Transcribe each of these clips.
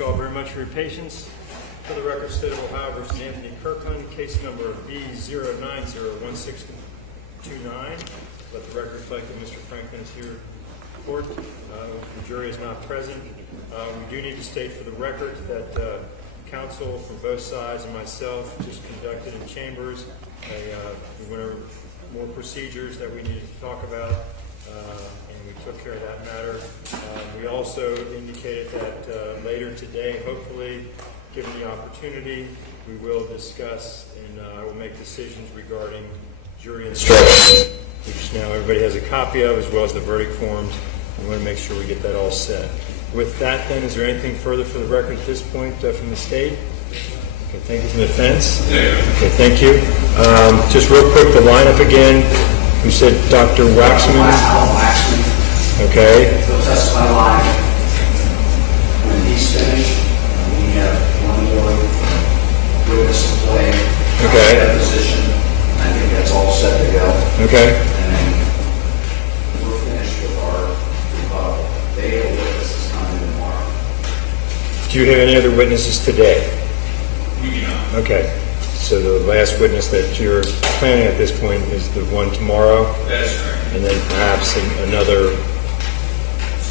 you all very much for your patience. For the record, State of Ohio versus Anthony Kirkland, case number B0901629. Let the record reflect that Mr. Franklin is here in court. The jury is not present. We do need to state for the record that counsel from both sides and myself just conducted in chambers we went over more procedures that we needed to talk about, and we took care of that matter. We also indicated that later today, hopefully, given the opportunity, we will discuss and I will make decisions regarding jury instructions, which now everybody has a copy of, as well as the verdict forms. We want to make sure we get that all set. With that, then, is there anything further for the record at this point from the state? Okay, thank you from the defense. Okay, thank you. Just real quick, the lineup again. You said Dr. Waxman. Waxman. Okay. He'll testify live. When he's finished, we have one more witness to play. Okay. Deposition. I think that's all set to go. Okay. And then we're finished with our data witnesses coming tomorrow. Do you have any other witnesses today? We do not. Okay. So the last witness that you're planning at this point is the one tomorrow? That is correct. And then perhaps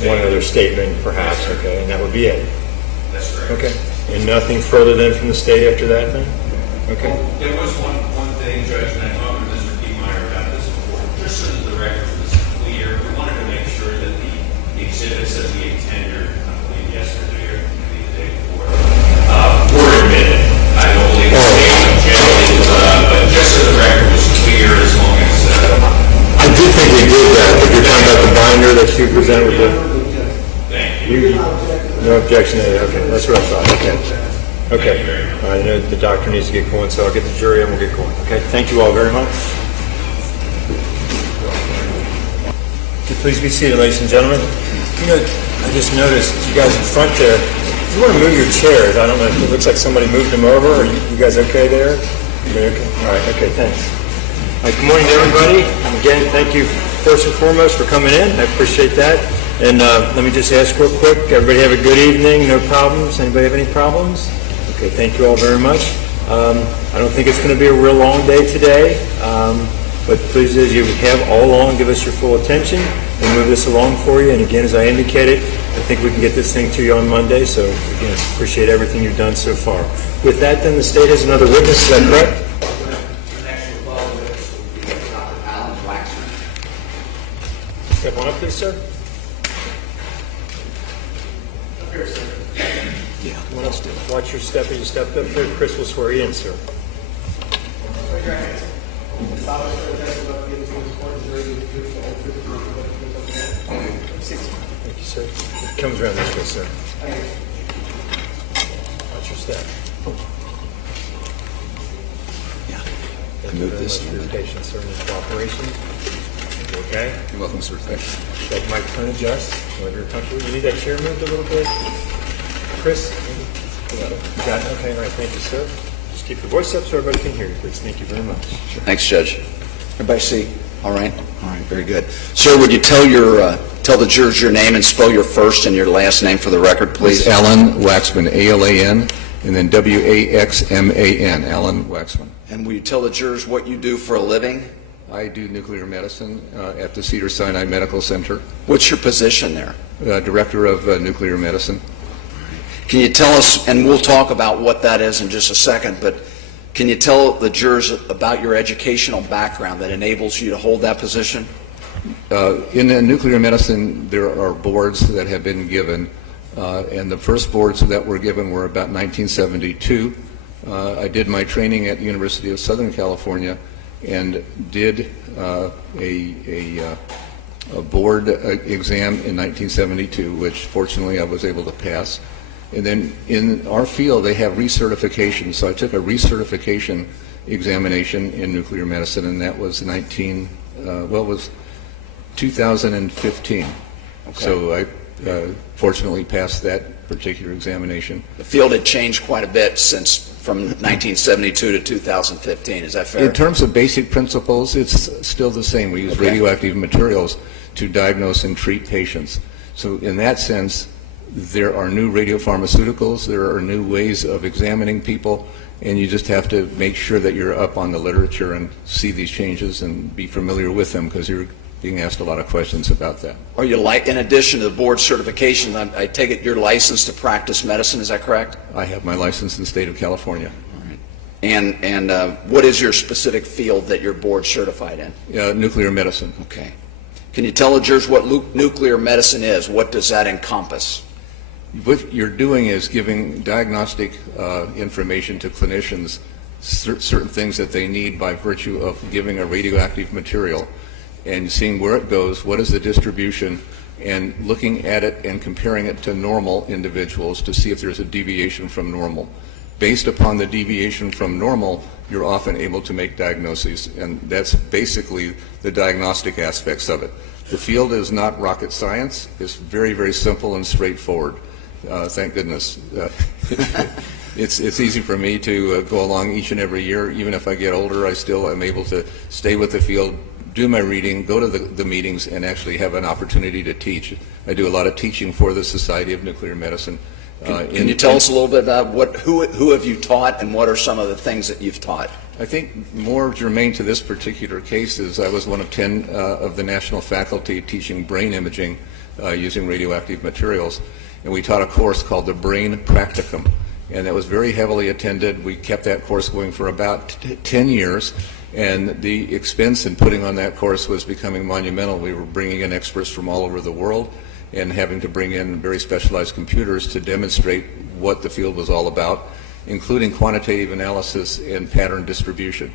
one other statement, perhaps, Yes, okay, and that would be it? That's correct. Okay. And nothing further then from the state after that then? Okay. There was one thing, Judge, and I talked with Mr. Piedmeyer about this before, just so that the record was clear. We wanted to make sure that the exhibits that we had tendered, I believe yesterday or maybe the day before, were admitted. I don't believe the state generally, but just so the record was clear, as long as... I did think we did that, but you're talking about the binder that you presented with the... Thank you. No objection, okay, that's what I thought, okay. Okay, I know the doctor needs to get going, so I'll get the jury and we'll get going. Okay, thank you all very much. Please be seated, ladies and gentlemen. You know, I just noticed you guys in front there, if you want to move your chairs, I don't know, it looks like somebody moved them over. Are you guys okay there? Okay. All right, okay, thanks. All right, good morning to everybody. And again, thank you first and foremost for coming in. I appreciate that. And let me just ask real quick, everybody have a good evening, no problems? Anybody have any problems? Okay, thank you all very much. I don't think it's going to be a real long day today, but please, as you have all along, give us your full attention and move this along for you. And again, as I indicated, I think we can get this thing to you on Monday, so again, appreciate everything you've done so far. With that, then, the state has another witness, is that correct? The next rebuttal witness will be Dr. Waxman. Step on up, please, sir. Up here, sir. Yeah. Watch your step as you stepped up there. Chris will swear you in, sir. Raise your hands. Thank you, sir. It comes around this way, sir. Watch your step. Yeah. Thank you very much for your patience, sir, and your cooperation. You okay? You're welcome, sir. Thank you. That microphone adjusts whenever you're comfortable. You need that chair moved a little bit? Chris? You got it? Okay, all right. Thank you, sir. Just keep your voice up so everybody can hear you, please. Thank you very much. Thanks, Judge. Everybody see? All right? All right, very good. Sir, would you tell the jurors your name and spell your first and your last name for the record, please? It's Alan Waxman, A-L-A-N, and then W-A-X-M-A-N, Alan Waxman. And will you tell the jurors what you do for a living? I do nuclear medicine at the Cedars-Sinai Medical Center. What's your position there? Director of nuclear medicine. Can you tell us, and we'll talk about what that is in just a second, but can you tell the jurors about your educational background that enables you to hold that position? In nuclear medicine, there are boards that have been given, and the first boards that were given were about 1972. I did my training at the University of Southern California and did a board exam in 1972, which fortunately I was able to pass. And then in our field, they have recertification. So I took a recertification examination in nuclear medicine, and that was 2015. Okay. So I fortunately passed that particular examination. The field had changed quite a bit from 1972 to 2015. Is that fair? In terms of basic principles, it's still the same. We use radioactive materials to diagnose and treat patients. So in that sense, There are new radiopharmaceuticals, there are new ways of examining people, and you just have to make sure that you're up on the literature and see these changes and be familiar with them, because you're being asked a lot of questions about that. Are you, in addition to the board certification, I take it you're licensed to practice medicine, is that correct? I have my license in the state of California. And what is your specific field that you're board certified in? Nuclear medicine. Okay. Can you tell the jurors what nuclear medicine is? What does that encompass? What you're doing is giving diagnostic information to clinicians, certain things that they need by virtue of giving a radioactive material, and seeing where it goes, what is the distribution, and looking at it and comparing it to normal individuals to see if there's a deviation from normal. Based upon the deviation from normal, you're often able to make diagnoses, and that's basically the diagnostic aspects of it. The field is not rocket science. It's very, very simple and straightforward. Thank goodness. It's easy for me to go along each and every year. Even if I get older, I still am able to stay with the field, do my reading, go to the meetings, and actually have an opportunity to teach. I do a lot of teaching for the Society of Nuclear Medicine. Can you tell us a little bit about who have you taught, and what are some of the things that you've taught? I think more germane to this particular case is I was one of 10 of the national faculty teaching brain imaging using radioactive materials, and we taught a course called the Brain Practicum, and that was very heavily attended. We kept that course going for about 10 years, and the expense in putting on that course was becoming monumental. We were bringing in experts from all over the world and having to bring in very specialized computers to demonstrate what the field was all about, including quantitative analysis and pattern distribution.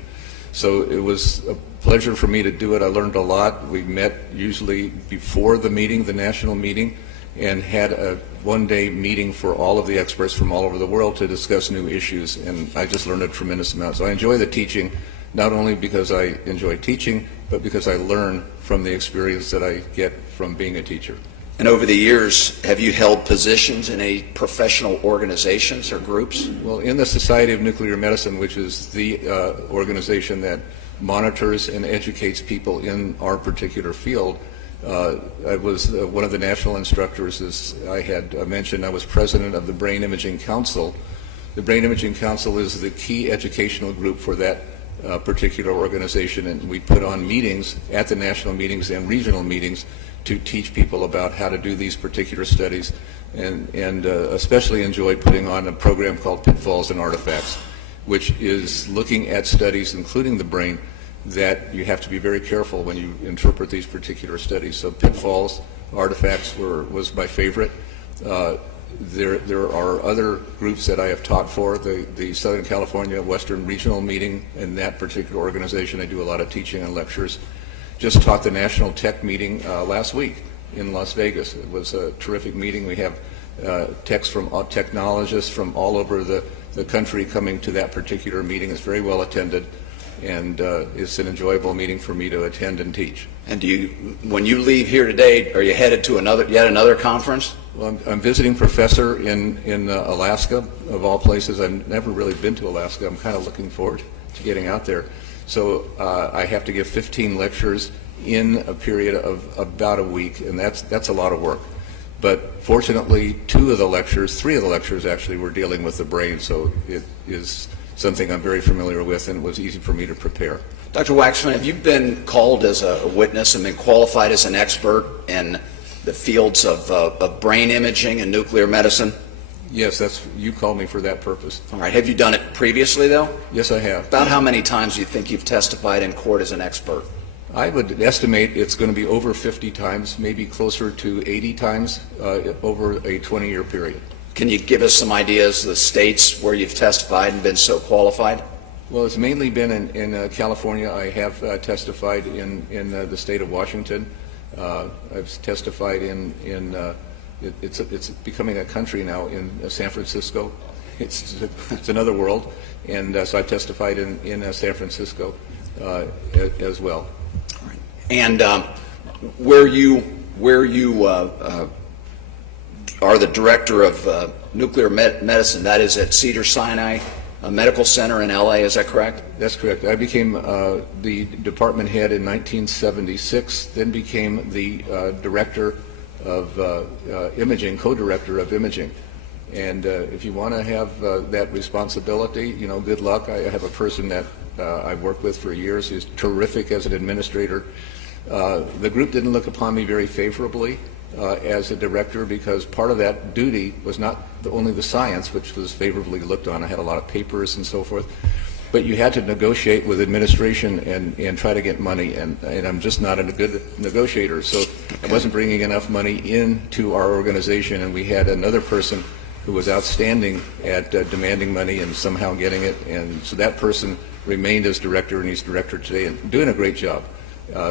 So it was a pleasure for me to do it. I learned a lot. We met usually before the meeting, the national meeting, and had a one-day meeting for all of the experts from all over the world to discuss new issues, and I just learned a tremendous amount. So I enjoy the teaching, not only because I enjoy teaching, but because I learn from the experience that I get from being a teacher. And over the years, have you held positions in any professional organizations or groups? Well, in the Society of Nuclear Medicine, which is the organization that monitors and educates people in our particular field, I was one of the national instructors. As I had mentioned, I was president of the Brain Imaging Council. The Brain Imaging Council is the key educational group for that particular organization, and we put on meetings at the national meetings and regional meetings to teach people about how to do these particular studies, and especially enjoyed putting on a program called Pitfalls and Artifacts, which is looking at studies, including the brain, that you have to be very careful when you interpret these particular studies. So Pitfalls, Artifacts was my favorite. There are other groups that I have taught for, the Southern California Western Regional Meeting. In that particular organization, I do a lot of teaching and lectures. Just taught the National Tech Meeting last week in Las Vegas. It was a terrific meeting. We have technologists from all over the country coming to that particular meeting. It's very well attended, and it's an enjoyable meeting for me to attend and teach. And when you leave here today, are you headed to yet another conference? Well, I'm visiting professor in Alaska, of all places. I've never really been to Alaska. I'm kind of looking forward to getting out there. So I have to give 15 lectures in a period of about a week, and that's a lot of work. But fortunately, 3 of the lectures actually were dealing with the brain, so it is something I'm very familiar with, and it was easy for me to prepare. Dr. Waxman, have you been called as a witness and been qualified as an expert in the fields of brain imaging and nuclear medicine? Yes, you called me for that purpose. All right. Have you done it previously, though? Yes, I have. About how many times do you think you've testified in court as an expert? I would estimate it's going to be over 50 times, maybe closer to 80 times over a 20-year period. Can you give us some ideas of the states where you've testified and been so qualified? Well, it's mainly been in California. I have testified in the state of Washington. I've testified it's becoming a country now in San Francisco. It's another world, and so I've testified in San Francisco as well. All right. And where you are the director of nuclear medicine, that is at Cedars-Sinai Medical Center in LA, is that correct? That's correct. I became the department head in 1976, then became the director imaging, co-director of imaging. And if you want to have that responsibility, good luck. I have a person that I've worked with for years who's terrific as an administrator. The group didn't look upon me very favorably as a director, because part of that duty was not only the science, which was favorably looked on. I had a lot of papers and so forth, but you had to negotiate with administration and try to get money, and I'm just not a good negotiator, so I wasn't bringing enough money into our organization, and we had another person who was outstanding at demanding money and somehow getting it, and so that person remained as director, and he's director today and doing a great job.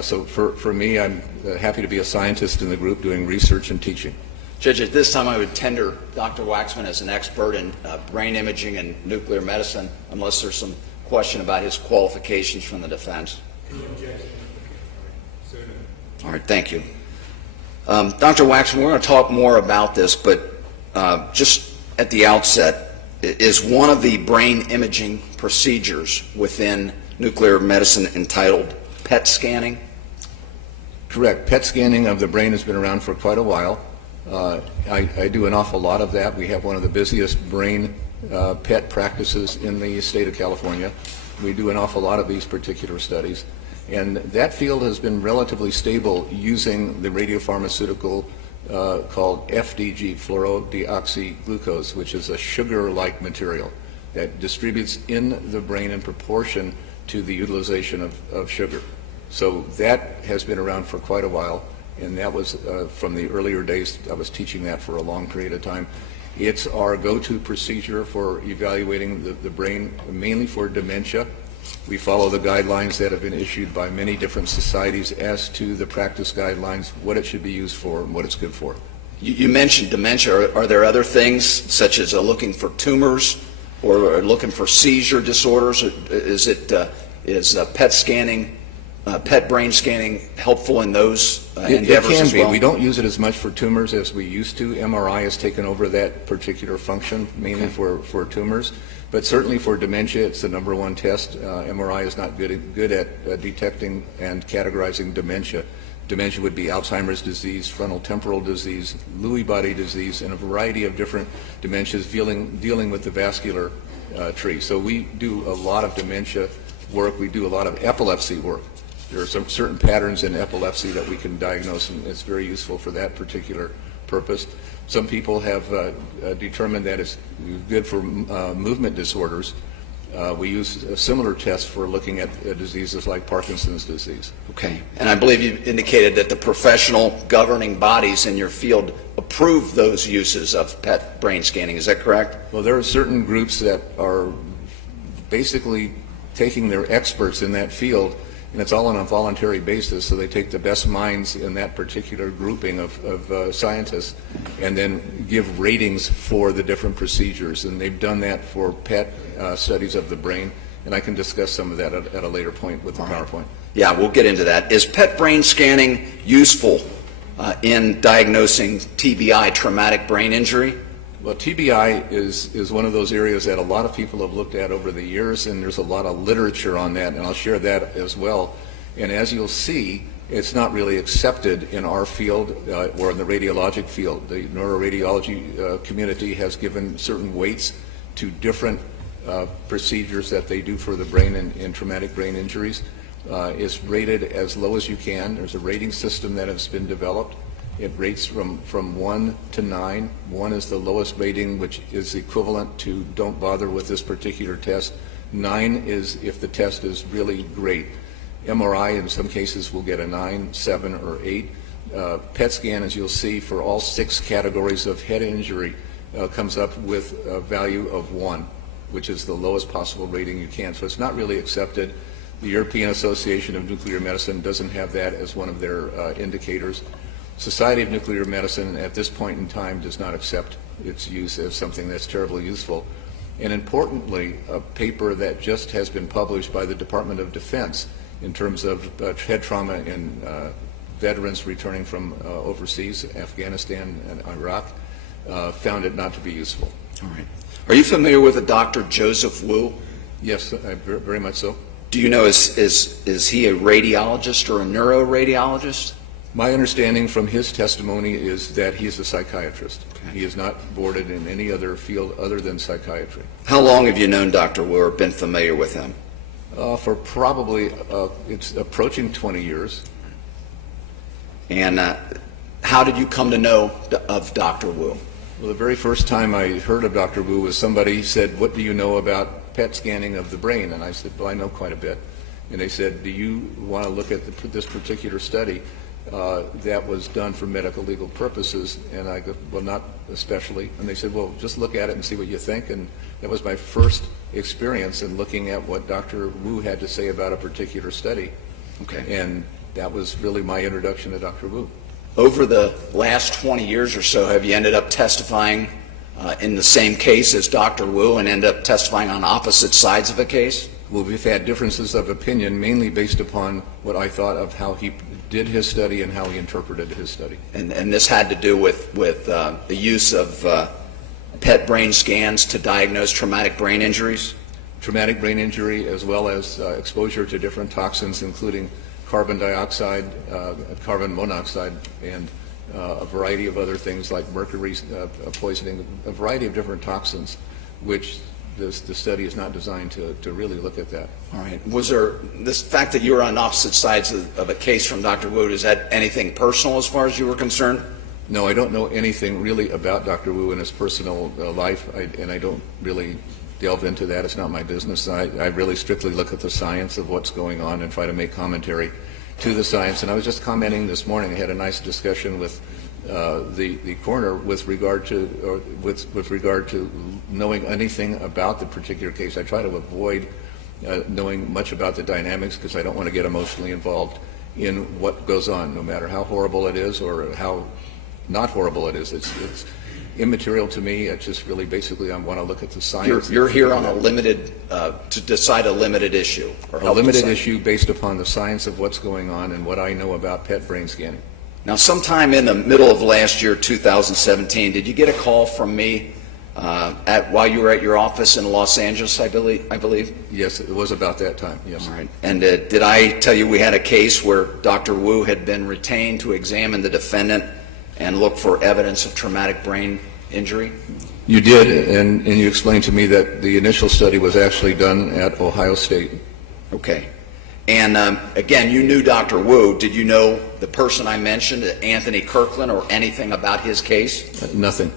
So for me, I'm happy to be a scientist in the group doing research and teaching. Judge, at this time I would tender Dr. Waxman as an expert in brain imaging and nuclear medicine, unless there's some question about his qualifications from the defense. All right, thank you. Dr. Waxman, we're going to talk more about this, but just at the outset, is one of the brain imaging procedures within nuclear medicine entitled PET scanning? Correct. PET scanning of the brain has been around for quite a while. I do an awful lot of that. We have one of the busiest brain PET practices in the state of California. We do an awful lot of these particular studies. And that field has been relatively stable using the radiopharmaceutical called FDG, fluorodeoxyglucose, which is a sugar-like material that distributes in the brain in proportion to the utilization of sugar. So that has been around for quite a while, and that was from the earlier days. I was teaching that for a long period of time. It's our go-to procedure for evaluating the brain, mainly for dementia. We follow the guidelines that have been issued by many different societies as to the practice guidelines, what it should be used for and what it's good for. You mentioned dementia. Are there other things, such as looking for tumors or looking for seizure disorders? Is PET scanning, PET brain scanning helpful in those endeavors it can as well? be. We don't use it as much for tumors as we used to. MRI has taken over that particular function, mainly for tumors. But certainly for dementia, it's the number one test. MRI is not good at detecting and categorizing dementia. Dementia would be Alzheimer's disease, frontal temporal disease, Lewy body disease, and a variety of different dementias dealing with the vascular tree. So we do a lot of dementia work. We do a lot of epilepsy work. There are some certain patterns in epilepsy that we can diagnose, and it's very useful for that particular purpose. Some people have determined that it's good for movement disorders. We use a similar test for looking at diseases like Parkinson's disease. Okay. And I believe you indicated that the professional governing bodies in your field approve those uses of PET brain scanning. Is that correct? Well, there are certain groups that are basically taking their experts in that field, and it's all on a voluntary basis, so they take the best minds in that particular grouping of scientists and then give ratings for the different procedures. And they've done that for PET studies of the brain, and I can discuss some of that at a later point with the PowerPoint. Yeah, we'll get into that. Is PET brain scanning useful in diagnosing TBI, traumatic brain injury? Well, TBI is one of those areas that a lot of people have looked at over the years, and there's a lot of literature on that, and I'll share that as well. And as you'll see, it's not really accepted in our field or in the radiologic field. The neuroradiology community has given certain weights to different procedures that they do for the brain in traumatic brain injuries. It's rated as low as you can. There's a rating system that has been developed. It rates from 1 to 9. 1 is the lowest rating, which is equivalent to don't bother with this particular test. 9 is if the test is really great. MRI in some cases will get a 9, 7, or 8. PET scan, as you'll see, for all 6 categories of head injury comes up with a value of 1, which is the lowest possible rating you can. So it's not really accepted. The European Association of Nuclear Medicine doesn't have that as one of their indicators. Society of Nuclear Medicine at this point in time does not accept its use as something that's terribly useful. And importantly, a paper that just has been published by the Department of Defense in terms of head trauma in veterans returning from overseas, Afghanistan and Iraq, found it not to be useful. All right. Are you familiar with a Dr. Joseph Wu? Yes, very much so. Do you know, is he a radiologist or a neuroradiologist? My understanding from his testimony is that he's a psychiatrist. He is not boarded in any other field other than psychiatry. How long have you known Dr. Wu or been familiar with him? For probably, it's approaching 20 years. And how did you come to know of Dr. Wu? Well, the very first time I heard of Dr. Wu was somebody said, "What do you know about PET scanning of the brain?" And I said, "Well, I know quite a bit." And they said, "Do you want to look at this particular study that was done for medical legal purposes?" And I go, "Well, not especially." And they said, "Well, just look at it and see what you think." And that was my first experience in looking at what Dr. Wu had to say about a particular study. Okay. And that was really my introduction to Dr. Wu. Over the last 20 years or so, have you ended up testifying in the same case as Dr. Wu and end up testifying on opposite sides of a case? Well, we've had differences of opinion, mainly based upon what I thought of how he did his study and how he interpreted his study. And this had to do with the use of PET brain scans to diagnose traumatic brain injuries? Traumatic brain injury, as well as exposure to different toxins, including carbon dioxide, carbon monoxide, and a variety of other things like mercury poisoning, a variety of different toxins, which the study is not designed to really look at that. All right. Was there this fact that you were on opposite sides of a case from Dr. Wu, is that anything personal as far as you were concerned? No, I don't know anything really about Dr. Wu and his personal life, and I don't really delve into that. It's not my business. I really strictly look at the science of what's going on and try to make commentary to the science. And I was just commenting this morning. I had a nice discussion with the coroner with regard to knowing anything about the particular case. I try to avoid knowing much about the dynamics because I don't want to get emotionally involved in what goes on, no matter how horrible it is or how not horrible it is. It's immaterial to me. It's just really basically I want to look at the science. You're here on a limited, to decide a limited issue. Or a limited issue based upon the science of what's going on and what I know about PET brain scanning. Now, sometime in the middle of last year, 2017, did you get a call from me while you were at your office in Los Angeles, I believe? Yes, it was about that time, yes. All right. And did I tell you we had a case where Dr. Wu had been retained to examine the defendant and look for evidence of traumatic brain injury? You did, and you explained to me that the initial study was actually done at Ohio State. Okay. And again, you knew Dr. Wu. Did you know the person I mentioned, Anthony Kirkland, or anything about his case? Nothing.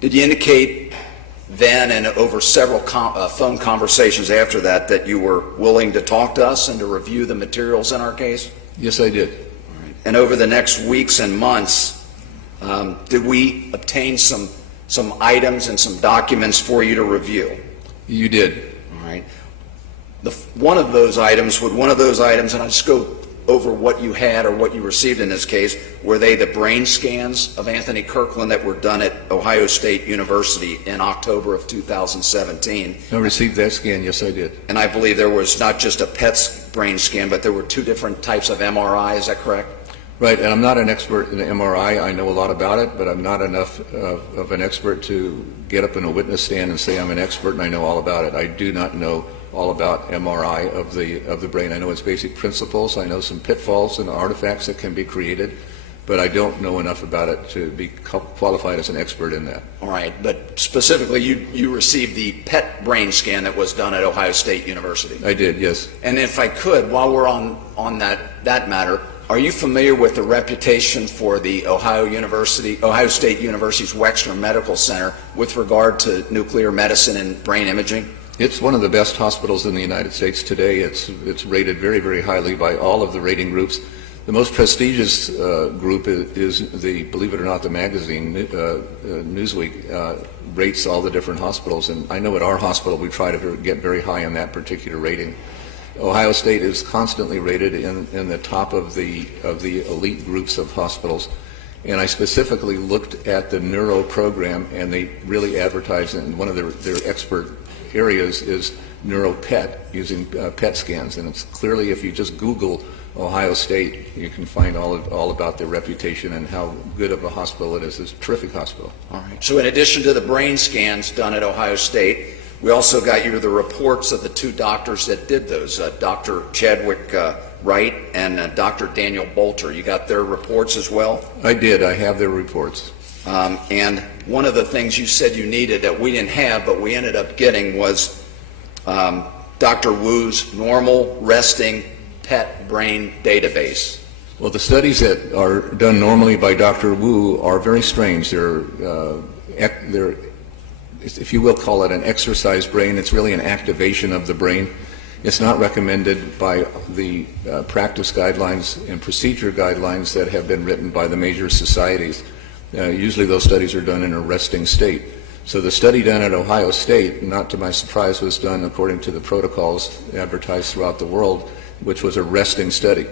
Did you indicate then and over several phone conversations after that that you were willing to talk to us and to review the materials in our case? Yes, I did. And over the next weeks and months, did we obtain some items and some documents for you to review? You did. All right. One of those items, and I'll just go over what you had or what you received in this case, were they the brain scans of Anthony Kirkland that were done at Ohio State University in October of 2017? I received that scan, yes I did. And I believe there was not just a PET brain scan, but there were two different types of MRI, is that correct? Right, and I'm not an expert in MRI. I know a lot about it, but I'm not enough of an expert to get up in a witness stand and say I'm an expert and I know all about it. I do not know all about MRI of the brain. I know its basic principles. I know some pitfalls and artifacts that can be created, but I don't know enough about it to be qualified as an expert in that. All right, but specifically you received the PET brain scan that was done at Ohio State University. I did, yes. And if I could, while we're on that matter, are you familiar with the reputation for the Ohio State University's Wexner Medical Center with regard to nuclear medicine and brain imaging? It's one of the best hospitals in the United States today. It's rated very, very highly by all of the rating groups. The most prestigious group is the, believe it or not, the magazine, Newsweek, rates all the different hospitals. And I know at our hospital we try to get very high on that particular rating. Ohio State is constantly rated in the top of the elite groups of hospitals. And I specifically looked at the neuro program, and they really advertise, and one of their expert areas is neuro PET, using PET scans. And it's clearly, if you just Google Ohio State, you can find all about their reputation and how good of a hospital it is. It's a terrific hospital. All right. So in addition to the brain scans done at Ohio State, We also got you the reports of the two doctors that did those, Dr. Chadwick Wright and Dr. Daniel Bolter. You got their reports as well? I did. I have their reports. And one of the things you said you needed that we didn't have, but we ended up getting was Dr. Wu's normal resting PET brain database. Well, the studies that are done normally by Dr. Wu are very strange. They're, if you will call it an exercise brain, it's really an activation of the brain. It's not recommended by the practice guidelines and procedure guidelines that have been written by the major societies. Usually those studies are done in a resting state. So the study done at Ohio State, not to my surprise, was done according to the protocols advertised throughout the world, which was a resting study.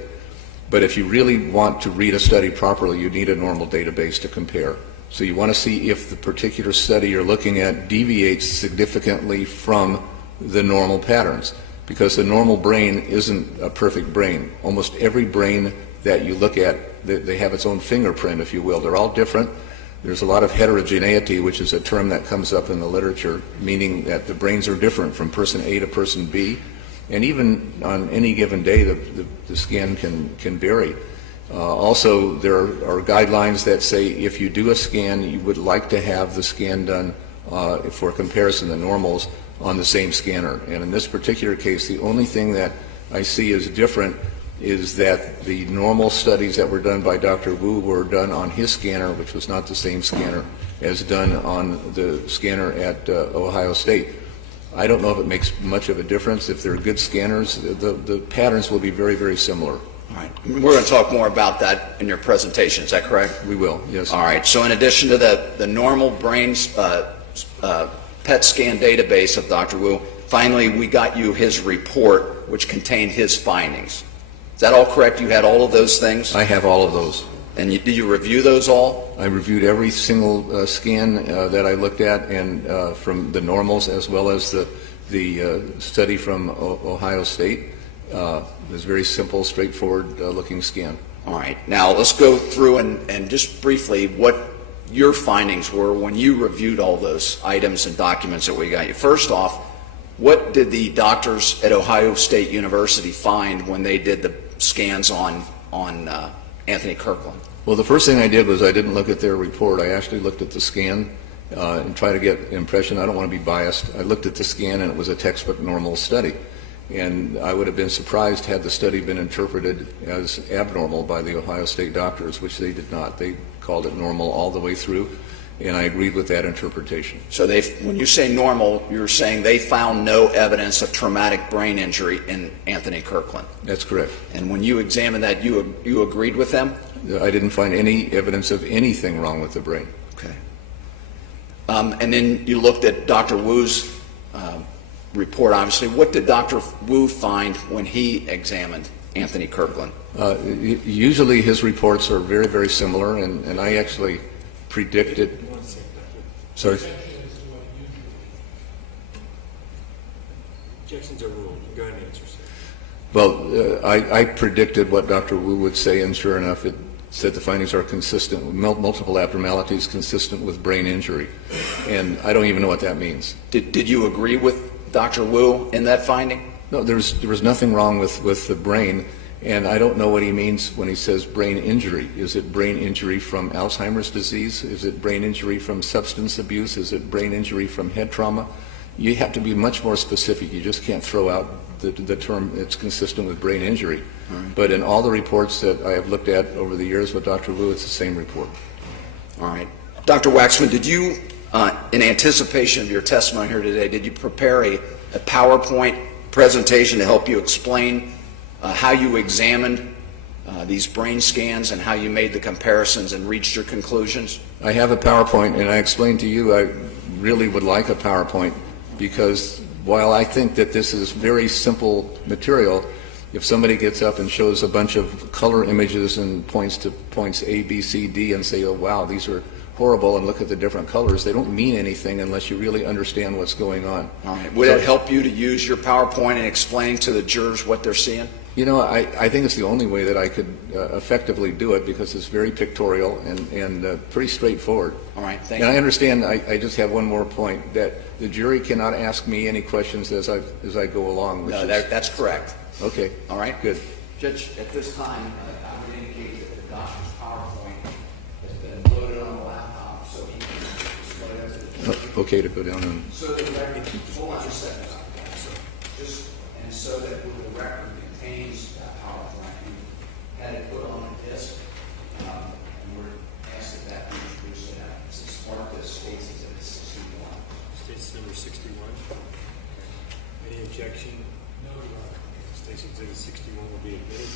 But if you really want to read a study properly, you need a normal database to compare. So you want to see if the particular study you're looking at deviates significantly from the normal patterns, because the normal brain isn't a perfect brain. Almost every brain that you look at, they have its own fingerprint, if you will. They're all different. There's a lot of heterogeneity, which is a term that comes up in the literature, meaning that the brains are different from person A to person B. And even on any given day, the scan can vary. Also, there are guidelines that say if you do a scan, you would like to have the scan done for comparison to normals on the same scanner. And in this particular case, the only thing that I see as different is that the normal studies that were done by Dr. Wu were done on his scanner, which was not the same scanner as done on the scanner at Ohio State. I don't know if it makes much of a difference. If they're good scanners, the patterns will be very, very similar. All right. We're going to talk more about that in your presentation. Is that correct? We will, yes. All right. So in addition to the normal brains PET scan database of Dr. Wu, finally we got you his report, which contained his findings. Is that all correct? You had all of those things? I have all of those. And did you review those all? I reviewed every single scan that I looked at, and from the normals as well as the study from Ohio State. It was a very simple, straightforward looking scan. All right. Now let's go through and just briefly what your findings were when you reviewed all those items and documents that we got you. First off, what did the doctors at Ohio State University find when they did the scans on Anthony Kirkland? Well, the first thing I did was I didn't look at their report. I actually looked at the scan and try to get an impression. I don't want to be biased. I looked at the scan, and it was a textbook normal study. And I would have been surprised had the study been interpreted as abnormal by the Ohio State doctors, which they did not. They called it normal all the way through, and I agreed with that interpretation. So when you say normal, you're saying they found no evidence of traumatic brain injury in Anthony Kirkland? That's correct. And when you examined that, you agreed with them? I didn't find any evidence of anything wrong with the brain. Okay. And then you looked at Dr. Wu's report, obviously. What did Dr. Wu find when he examined Anthony Kirkland? Usually his reports are very, very similar, and I actually predicted. Sorry? Objections are ruled. Go ahead and answer, sir. Well, I predicted what Dr. Wu would say, and sure enough, it said the findings are consistent with multiple abnormalities consistent with brain injury. And I don't even know what that means. Did you agree with Dr. Wu in that finding? No, there was nothing wrong with the brain, and I don't know what he means when he says brain injury. Is it brain injury from Alzheimer's disease? Is it brain injury from substance abuse? Is it brain injury from head trauma? You have to be much more specific. You just can't throw out the term it's consistent with brain injury. Right. But in all the reports that I have looked at over the years with Dr. Wu, it's the same report. All right. Dr. Waxman, did you, in anticipation of your testimony here today, did you prepare a PowerPoint presentation to help you explain how you examined these brain scans and how you made the comparisons and reached your conclusions? I have a PowerPoint, and I explained to you I really would like a PowerPoint, because while I think that this is very simple material, if somebody gets up and shows a bunch of color images and points to points A, B, C, D and say, oh wow, these are horrible, and look at the different colors, they don't mean anything unless you really understand what's going on. All right. Would it help you to use your PowerPoint and explain to the jurors what they're seeing? You know, I think it's the only way that I could effectively do it because it's very pictorial and pretty straightforward. All right, thank And I you. understand, I just have one more point, that the jury cannot ask me any questions as I go along. No, that's correct. Okay. All right? Good. Judge, at this time, I would indicate that the doctor's PowerPoint has been loaded on the laptop, so he can display that to the judge. Okay to go down and, So that the record, hold on just a second. And so that the record contains that PowerPoint, we had it put on a disk, and we're asked that be introduced to that. Since part of this states Exhibit 61. States number 61. Okay. Any objection? No. States Exhibit 61 will be admitted.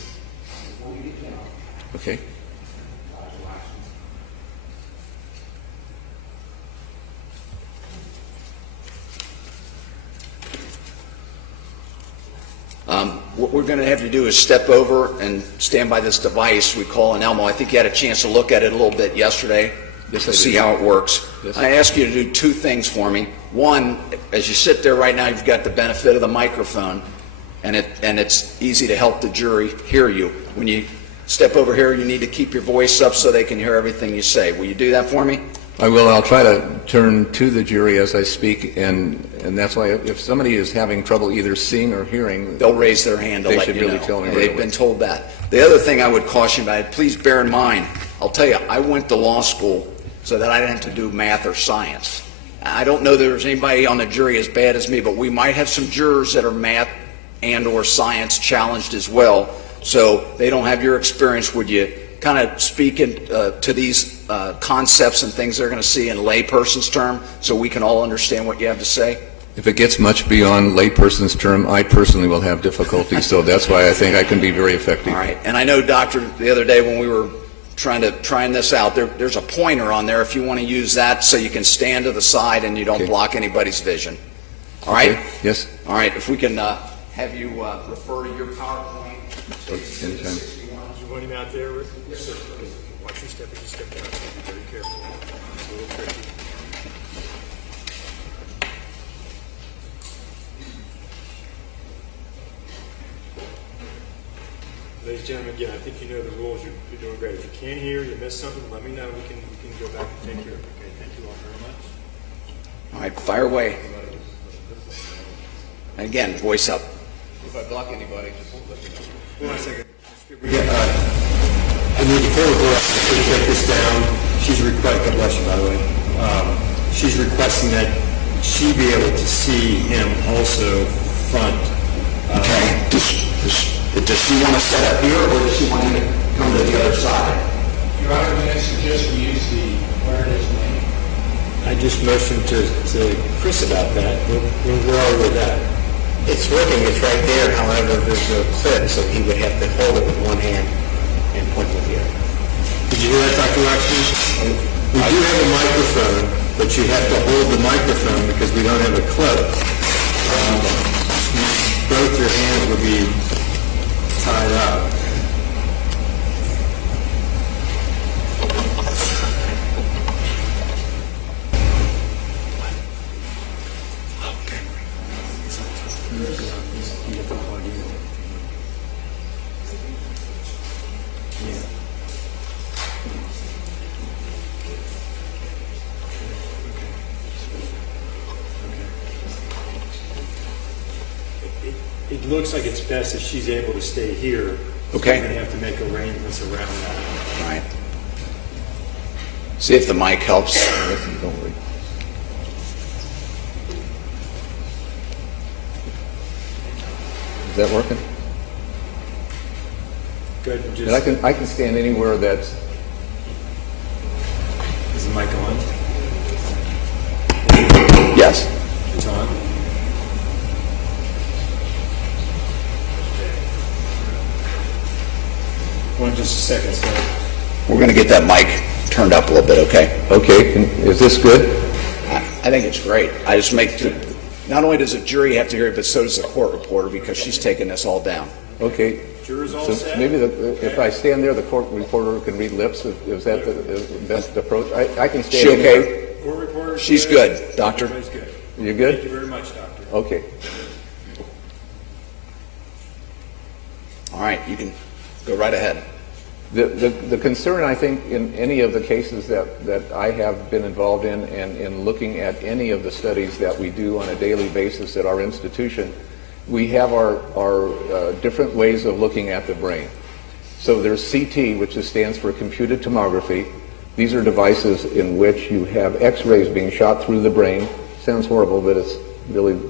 okay. What we're going to have to do is step over and stand by this device we call an Elmo. I think you had a chance to look at it a little bit yesterday Yes, to I see did. how it works. Yes. I ask you to do two things for me. One, as you sit there right now, you've got the benefit of the microphone, and it's easy to help the jury hear you. When you step over here, you need to keep your voice up so they can hear everything you say. Will you do that for me? I will. I'll try to turn to the jury as I speak, and that's why if somebody is having trouble either seeing or hearing, They'll raise their hand to They let should you really know. tell me right They've away. been told that. The other thing I would caution about, please bear in mind, I'll tell you, I went to law school so that I didn't have to do math or science. I don't know there's anybody on the jury as bad as me, but we might have some jurors that are math and or science challenged as well. So they don't have your experience. Would you kind of speak to these concepts and things they're going to see in layperson's term so we can all understand what you have to say? if it gets much beyond layperson's term, I personally will have difficulty. So that's why I think I can be very effective. All right, and I know, Doctor, the other day when we were trying this out, there's a pointer on there if you want to use that so you can stand to the side and you don't Okay. block anybody's vision. All right? Okay, yes. All right, if we can have you refer to your PowerPoint. Anytime. You want him out there with? Watch your step as you step down. Be very careful. It's a little tricky. Ladies and gentlemen, again, I think you know the rules. You're doing great. If you can't hear, you missed something, let me know. We can go back and take care of it. Okay, thank you all very much. All right, fire away. And again, voice up. If I block anybody, just let me know. Hold on a second. I need to before we go up, to take this down, she's requesting, God bless you, by the way, she's requesting that she be able to see him also front. Okay. Does she want to set up here, or does she want him to come to the other side? Your Honor, may I suggest we use the wireless link? I just motioned to Chris about that. Where are we with that? It's working, it's right there, however, there's no clip, so he would have to hold it with one hand and point with the other. Did you hear that, Dr. Waxman? We do have a microphone, but you have to hold the microphone because we don't have a clip. Both your hands would be tied up. It looks like it's best if she's able to stay here. Okay. We're going to have to make arrangements around that. All right. See if the mic helps. Don't worry. Is that working? Good. And I can stand anywhere that's, Is the mic on? Yes. It's on. Hold on just a second, sir. We're going to get that mic turned up a little bit, okay? okay, is this good? I think it's great. I just not only does the jury have to hear it, but so does the court reporter because she's taking this all down. Okay. Jurors all So set? maybe if I stand there, the court reporter can read lips. Is that the best approach? I can stand She anywhere. okay? Court reporter's She's good, doctor. Everybody's good. You good? Thank you very much, doctor. Okay. All right, you can go right ahead. The concern, I think, in any of the cases that I have been involved in and in looking at any of the studies that we do on a daily basis at our institution, we have our different ways of looking at the brain. So there's CT, which stands for computed tomography. These are devices in which you have X-rays being shot through the brain. Sounds horrible, but it's really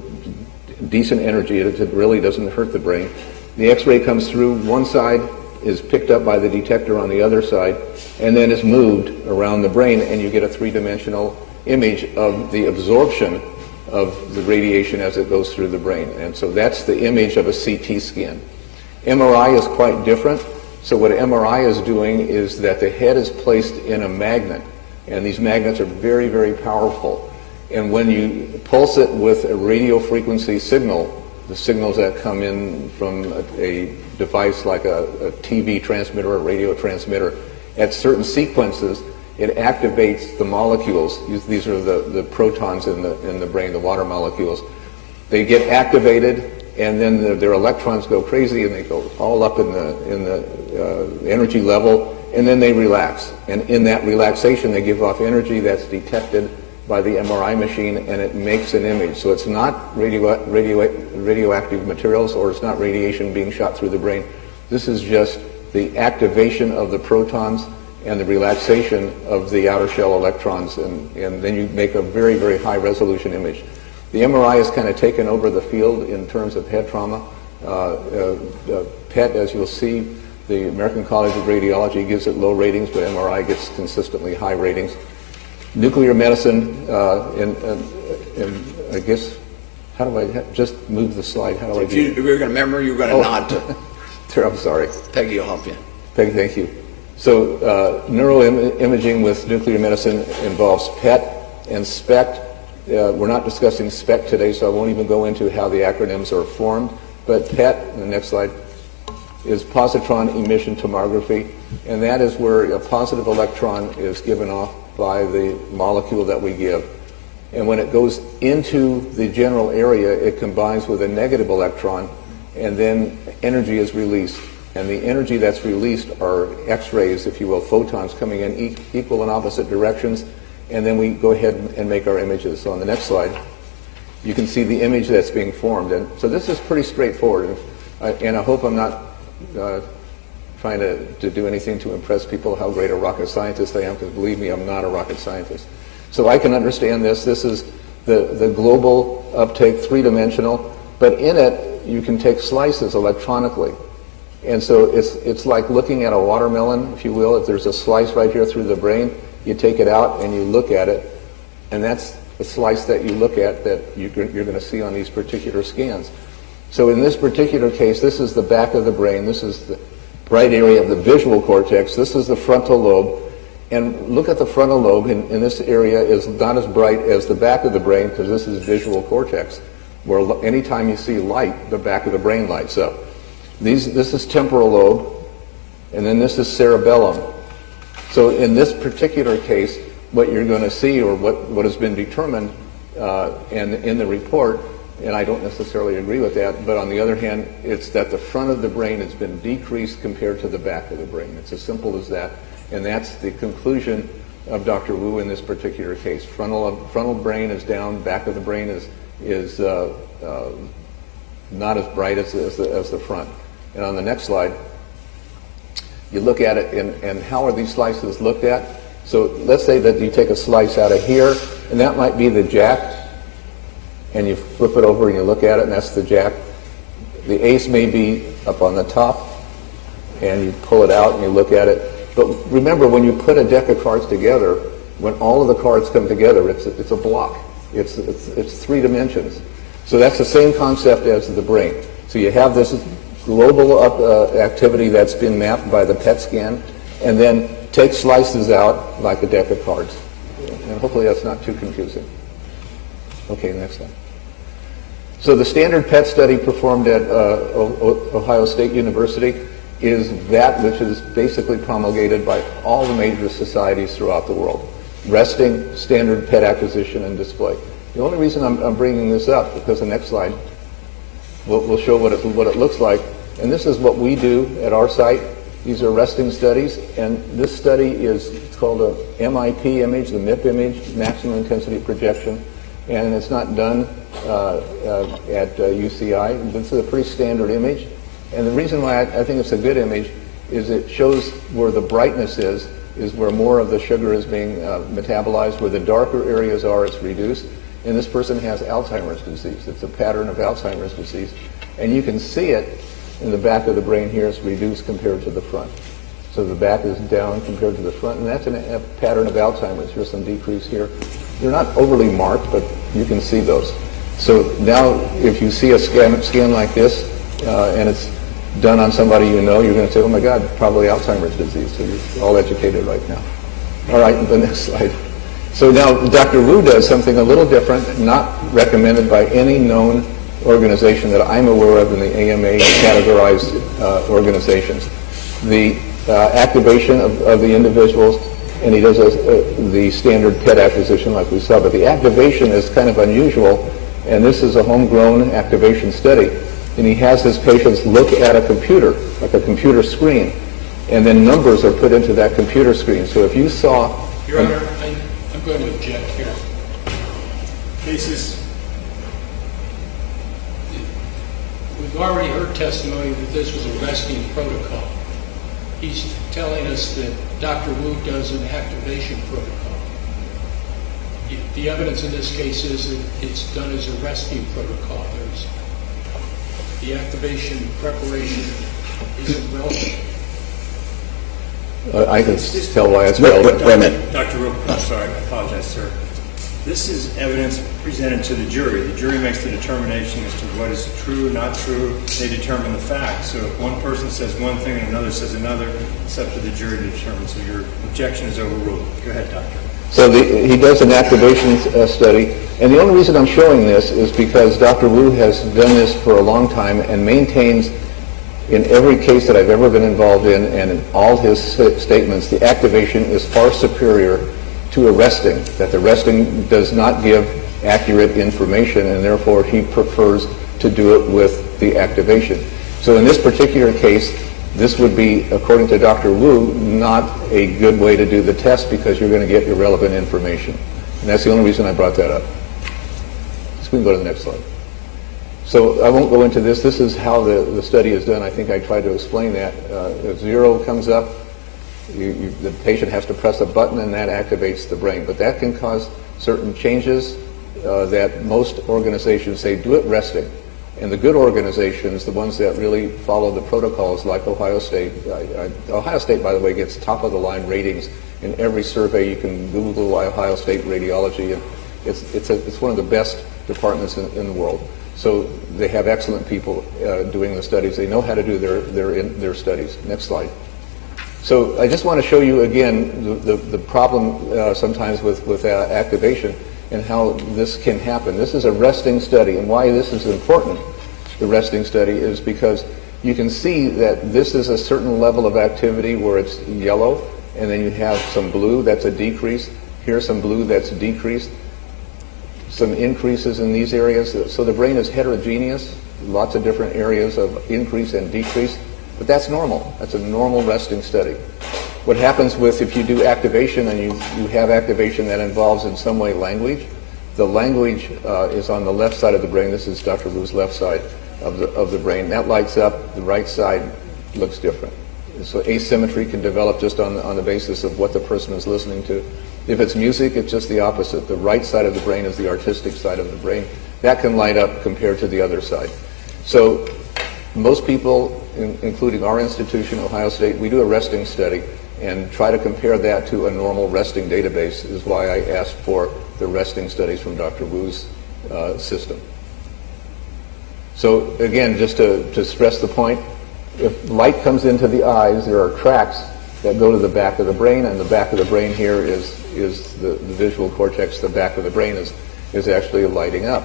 decent energy. It really doesn't hurt the brain. The X-ray comes through one side, is picked up by the detector on the other side, and then is moved around the brain, and you get a three-dimensional image of the absorption of the radiation as it goes through the brain. And so that's the image of a CT scan. MRI is quite different. So what MRI is doing is that the head is placed in a magnet, and these magnets are very, very powerful. And when you pulse it with a radio frequency signal, the signals that come in from a device like a TV transmitter or a radio transmitter, at certain sequences, it activates the molecules. These are the protons in the brain, the water molecules. They get activated, and then their electrons go crazy, and they go all up in the energy level, and then they relax. And in that relaxation, they give off energy that's detected by the MRI machine, and it makes an image. So it's not radioactive materials, or it's not radiation being shot through the brain. This is just the activation of the protons and the relaxation of the outer shell electrons, and then you make a very, very high resolution image. The MRI has kind of taken over the field in terms of head trauma. PET, as you'll see, the American College of Radiology gives it low ratings, but MRI gets consistently high ratings. Nuclear medicine, and I guess, how do I just move the slide? How do I If do you were going to remember, you were going to nod to. I'm sorry. Peggy will help you. Peg, thank you. So neuroimaging with nuclear medicine involves PET and SPECT. We're not discussing SPECT today, so I won't even go into how the acronyms are formed. But PET, the next slide, is positron emission tomography, and that is where a positive electron is given off by the molecule that we give. And when it goes into the general area, it combines with a negative electron, and then energy is released. And the energy that's released are X-rays, if you will, photons coming in equal and opposite directions, and then we go ahead and make our images. So on the next slide, you can see the image that's being formed. And so this is pretty straightforward, and I hope I'm not trying to do anything to impress people how great a rocket scientist I am, because believe me, I'm not a rocket scientist. So I can understand this. This is the global uptake, three-dimensional, but in it you can take slices electronically. And so it's like looking at a watermelon, if you will. If there's a slice right here through the brain, you take it out and you look at it, and that's the slice that you look at that you're going to see on these particular scans. So in this particular case, this is the back of the brain. This is the bright area of the visual cortex. This is the frontal lobe. And look at the frontal lobe in this area is not as bright as the back of the brain, because this is visual cortex, where anytime you see light, the back of the brain lights up. This is temporal lobe, and then this is cerebellum. So in this particular case, what you're going to see, or what has been determined and in the report, and I don't necessarily agree with that, but on the other hand, it's that the front of the brain has been decreased compared to the back of the brain. It's as simple as that, and that's the conclusion of Dr. Wu in this particular case. Frontal brain is down, back of the brain is not as bright as the front. And on the next slide, you look at it, and how are these slices looked at? So let's say that you take a slice out of here, and that might be the jack, and you flip it over and you look at it, and that's the jack. The ace may be up on the top, and you pull it out and you look at it. But remember, when you put a deck of cards together, when all of the cards come together, it's a block. It's three dimensions. So that's the same concept as the brain. So you have this global activity that's been mapped by the PET scan, and then take slices out like a deck of cards. And hopefully that's not too confusing. Okay, next slide. So the standard PET study performed at Ohio State University is that which is basically promulgated by all the major societies throughout the world. Resting, standard PET acquisition and display. The only reason I'm bringing this up, because the next slide will show what it looks like. And this is what we do at our site. These are resting studies, and this study is called a MIP image, the MIP image, maximum intensity projection, and it's not done at UCI. This is a pretty standard image, and the reason why I think it's a good image is it shows where the brightness is where more of the sugar is being metabolized. Where the darker areas are, it's reduced. And this person has Alzheimer's disease. It's a pattern of Alzheimer's disease. And you can see it in the back of the brain here. It's reduced compared to the front. So the back is down compared to the front, and that's a pattern of Alzheimer's. Here's some decrease here. They're not overly marked, but you can see those. So now if you see a scan like this, and it's done on somebody you know, you're going to say, oh my God, probably Alzheimer's disease. So you're all educated right now. All right, the next slide. So now Dr. Wu does something a little different, not recommended by any known organization that I'm aware of in the AMA categorized organizations. The activation of the individuals, and he does the standard PET acquisition like we saw, but the activation is kind of unusual, and this is a homegrown activation study. And he has his patients look at a computer, like a computer screen, and then numbers are put into that computer screen. So if you saw... Your Honor, I'm going to object here. Cases. We've already heard testimony that this was a resting protocol. He's telling us that Dr. Wu does an activation protocol. The evidence in this case is that it's done as a resting protocol. The activation preparation isn't relevant. I can tell why it's relevant. Wait a minute. Dr. Rook, I'm sorry, I apologize, sir. This is evidence presented to the jury. The jury makes the determination as to what is true, not true. They determine the facts. So if one person says one thing and another says another, it's up to the jury to determine. So your objection is overruled. Go ahead, doctor. So he does an activation study, and the only reason I'm showing this is because Dr. Wu has done this for a long time and maintains in every case that I've ever been involved in and in all his statements, the activation is far superior to arresting, that the resting does not give accurate information, and therefore he prefers to do it with the activation. So in this particular case, this would be, according to Dr. Wu, not a good way to do the test because you're going to get irrelevant information. And that's the only reason I brought that up. So we can go to the next slide. So I won't go into this. This is how the study is done. I think I tried to explain that. If 0 comes up, the patient has to press a button and that activates the brain. But that can cause certain changes that most organizations say do it resting. And the good organizations, the ones that really follow the protocols like Ohio State. Ohio State, by the way, gets top-of-the-line ratings in every survey. You can Google Ohio State radiology, and it's one of the best departments in the world. So they have excellent people doing the studies. They know how to do their studies. Next slide. So I just want to show you again the problem sometimes with activation and how this can happen. This is a resting study, and why this is important, the resting study, is because you can see that this is a certain level of activity where it's yellow, and then you have some blue, that's a decrease. Here's some blue, that's decreased. Some increases in these areas. So the brain is heterogeneous, lots of different areas of increase and decrease, but that's normal. That's a normal resting study. What happens if you do activation and you have activation that involves in some way language, the language is on the left side of the brain. This is Dr. Wu's left side of the brain. That lights up, the right side looks different. So asymmetry can develop just on the basis of what the person is listening to. If it's music, it's just the opposite. The right side of the brain is the artistic side of the brain. That can light up compared to the other side. So most people, including our institution, Ohio State, we do a resting study and try to compare that to a normal resting database, is why I asked for the resting studies from Dr. Wu's system. So again, just to stress the point, if light comes into the eyes, there are tracks that go to the back of the brain, and the back of the brain here is the visual cortex. The back of the brain is actually lighting up.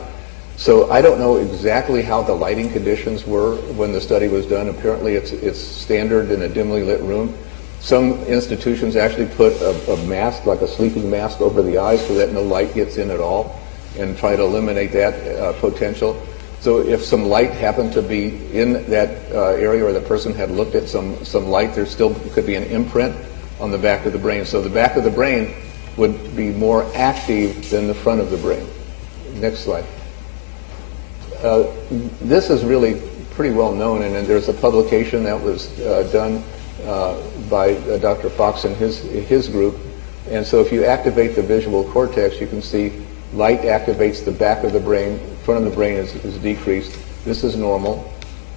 So I don't know exactly how the lighting conditions were when the study was done. Apparently it's standard in a dimly lit room. Some institutions actually put a mask, like a sleeping mask, over the eyes so that no light gets in at all, and try to eliminate that potential. So if some light happened to be in that area, or the person had looked at some light, there still could be an imprint on the back of the brain. So the back of the brain would be more active than the front of the brain. Next slide. This is really pretty well known, and there's a publication that was done by Dr. Fox and his group. And so if you activate the visual cortex, you can see light activates the back of the brain, front of the brain is decreased. This is normal.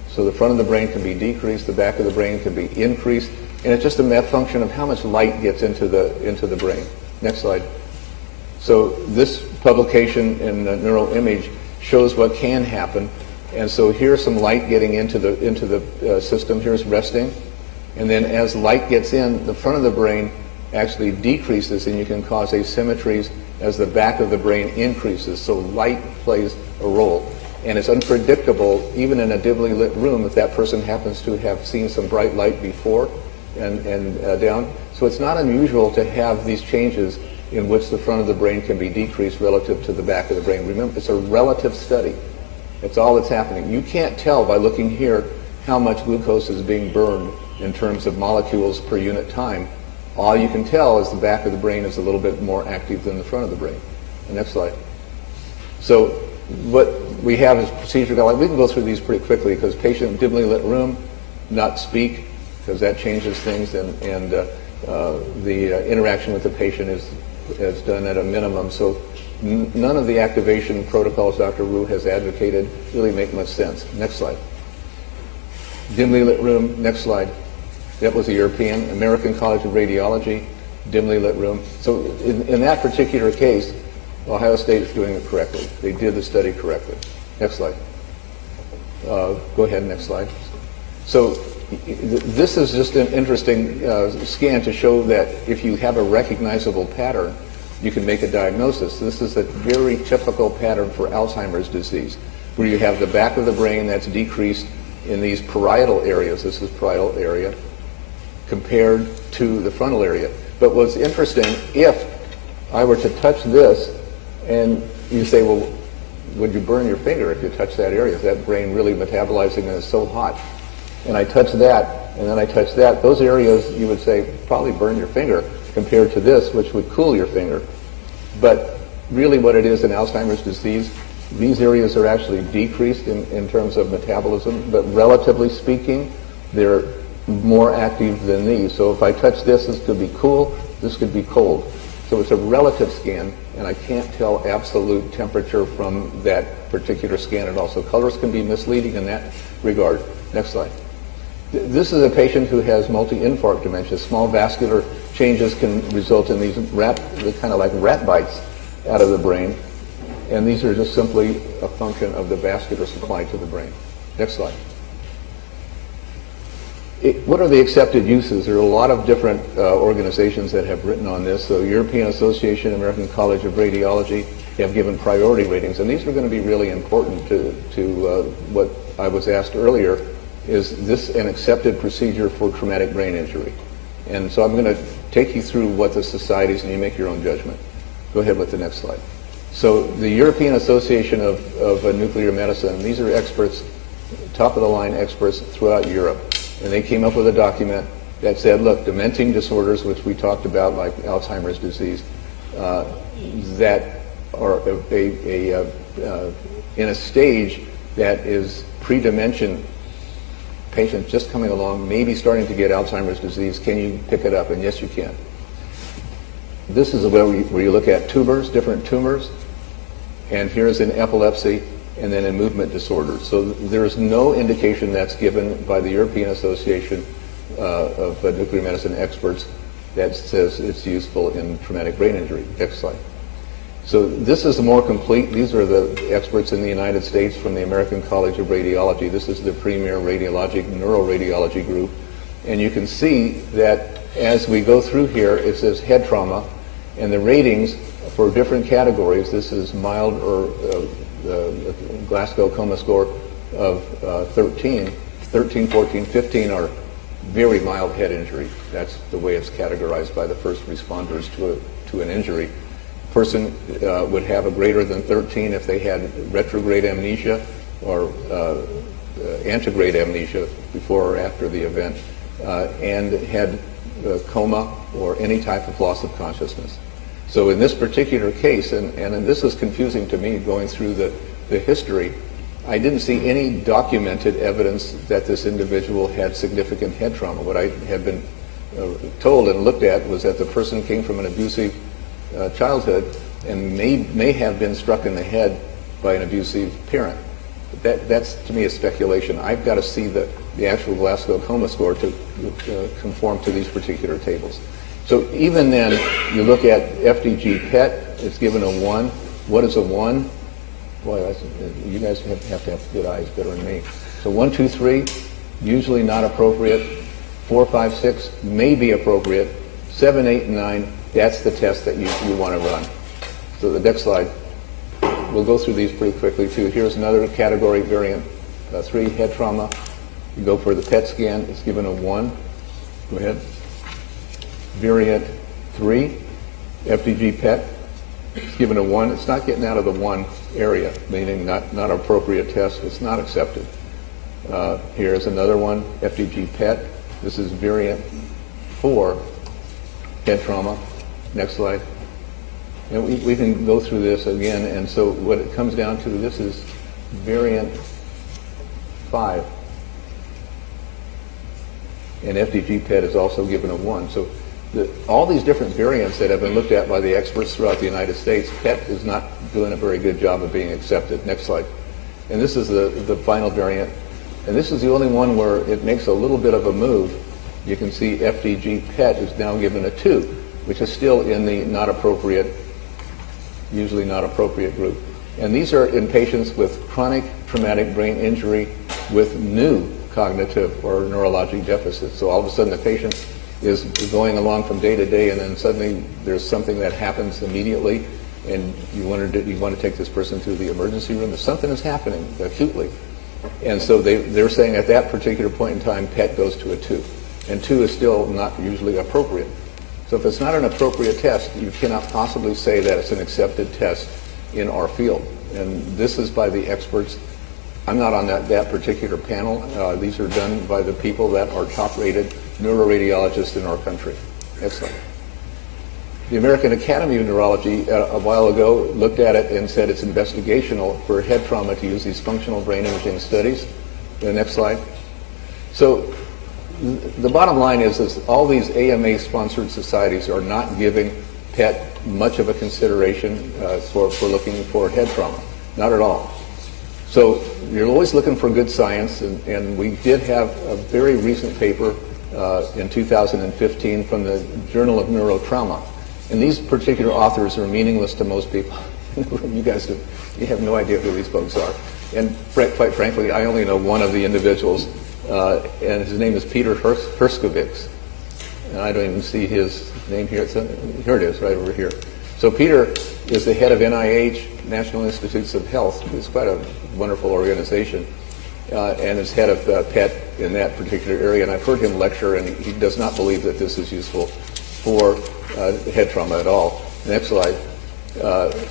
So the front of the brain can be decreased, the back of the brain can be increased, and it's just a function of how much light gets into the brain. Next slide. So this publication in neuroimage shows what can happen. And so here's some light getting into the system. Here's resting. And then as light gets in, the front of the brain actually decreases, and you can cause asymmetries as the back of the brain increases. So light plays a role. And it's unpredictable, even in a dimly lit room, if that person happens to have seen some bright light before and down. So it's not unusual to have these changes in which the front of the brain can be decreased relative to the back of the brain. Remember, it's a relative study. That's all that's happening. You can't tell by looking here how much glucose is being burned in terms of molecules per unit time. All you can tell is the back of the brain is a little bit more active than the front of the brain. The next slide. So what we have is procedure guidelines. We can go through these pretty quickly because patient dimly lit room, not speak, because that changes things, and the interaction with the patient is done at a minimum. So none of the activation protocols Dr. Wu has advocated really make much sense. Next slide. Dimly lit room, next slide. That was a European. American College of Radiology, dimly lit room. So in that particular case, Ohio State is doing it correctly. They did the study correctly. Next slide. Go ahead, next slide. So this is just an interesting scan to show that if you have a recognizable pattern, you can make a diagnosis. This is a very typical pattern for Alzheimer's disease, where you have the back of the brain that's decreased in these parietal areas. This is parietal area compared to the frontal area. But what's interesting, if I were to touch this, and you say, well, would you burn your finger if you touch that area? Is that brain really metabolizing and it's so hot? And I touch that, and then I touch that. Those areas, you would say, probably burn your finger compared to this, which would cool your finger. But really what it is in Alzheimer's disease, these areas are actually decreased in terms of metabolism, but relatively speaking, they're more active than these. So if I touch this could be cool, this could be cold. So it's a relative scan, and I can't tell absolute temperature from that particular scan at all. So colors can be misleading in that regard. Next slide. This is a patient who has multi-infarct dementia. Small vascular changes can result in these kind of like rat bites out of the brain. And these are just simply a function of the vascular supply to the brain. Next slide. What are the accepted uses? There are a lot of different organizations that have written on this. So European Association, American College of Radiology have given priority ratings. And these are going to be really important to what I was asked earlier. Is this an accepted procedure for traumatic brain injury? And so I'm going to take you through what the societies, and you make your own judgment. Go ahead with the next slide. So the European Association of Nuclear Medicine, these are experts, top-of-the-line experts throughout Europe. And they came up with a document that said, look, dementing disorders, which we talked about, like Alzheimer's disease, that are in a stage that is pre-dementia, patients just coming along, maybe starting to get Alzheimer's disease, can you pick it up? And yes, you can. This is where you look at tumors, different tumors, and here's in epilepsy, and then in movement disorders. So there is no indication that's given by the European Association of Nuclear Medicine experts that says it's useful in traumatic brain injury. Next slide. So this is more complete. These are the experts in the United States from the American College of Radiology. This is the premier neuroradiology group. And you can see that as we go through here, it says head trauma, and the ratings for different categories, this is mild or Glasgow Coma score of 13, 14, 15 are very mild head injury. That's the way it's categorized by the first responders to an injury. Person would have a greater than 13 if they had retrograde amnesia, or antegrade amnesia before or after the event, and had coma or any type of loss of consciousness. So in this particular case, and this is confusing to me going through the history, I didn't see any documented evidence that this individual had significant head trauma. What I had been told and looked at was that the person came from an abusive childhood and may have been struck in the head by an abusive parent. That's to me a speculation. I've got to see the actual Glasgow coma score to conform to these particular tables. So even then, you look at FDG PET, it's given a 1. What is a 1? Boy, you guys have to have good eyes, better than me. So 1, 2, 3, usually not appropriate. 4, 5, 6 may be appropriate. 7, 8, and 9, that's the test that you want to run. So the next slide. We'll go through these pretty quickly too. Here's another category variant 3, head trauma. You go for the PET scan, it's given a 1. Go ahead. Variant 3, FDG PET, it's given a 1. It's not getting out of the 1 area, meaning not appropriate test. It's not accepted. Here's another one, FDG PET. This is variant 4, head trauma. Next slide. And we can go through this again, and so what it comes down to, this is variant 5. And FDG PET is also given a 1. So all these different variants that have been looked at by the experts throughout the United States, PET is not doing a very good job of being accepted. Next slide. And this is the final variant. And this is the only one where it makes a little bit of a move. You can see FDG PET is now given a 2, which is still in the not appropriate, usually not appropriate group. And these are in patients with chronic traumatic brain injury with new cognitive or neurologic deficits. So all of a sudden the patient is going along from day to day, and then suddenly there's something that happens immediately, and you want to take this person to the emergency room. If something is happening acutely. And so they're saying at that particular point in time, PET goes to a 2. And 2 is still not usually appropriate. So if it's not an appropriate test, you cannot possibly say that it's an accepted test in our field. And this is by the experts. I'm not on that particular panel. These are done by the people that are top-rated neuroradiologists in our country. Next slide. The American Academy of Neurology a while ago looked at it and said it's investigational for head trauma to use these functional brain imaging studies. The next slide. So the bottom line is all these AMA-sponsored societies are not giving PET much of a consideration for looking for head trauma. Not at all. So you're always looking for good science, and we did have a very recent paper in 2015 from the Journal of Neurotrauma. And these particular authors are meaningless to most people. You guys you have no idea who these folks are. And quite frankly, I only know one of the individuals, and his name is Peter Herskovits. And I don't even see his name here. Here it is, right over here. So Peter is the head of NIH, National Institutes of Health. It's quite a wonderful organization, and is head of PET in that particular area. And I've heard him lecture, and he does not believe that this is useful for head trauma at all. Next slide.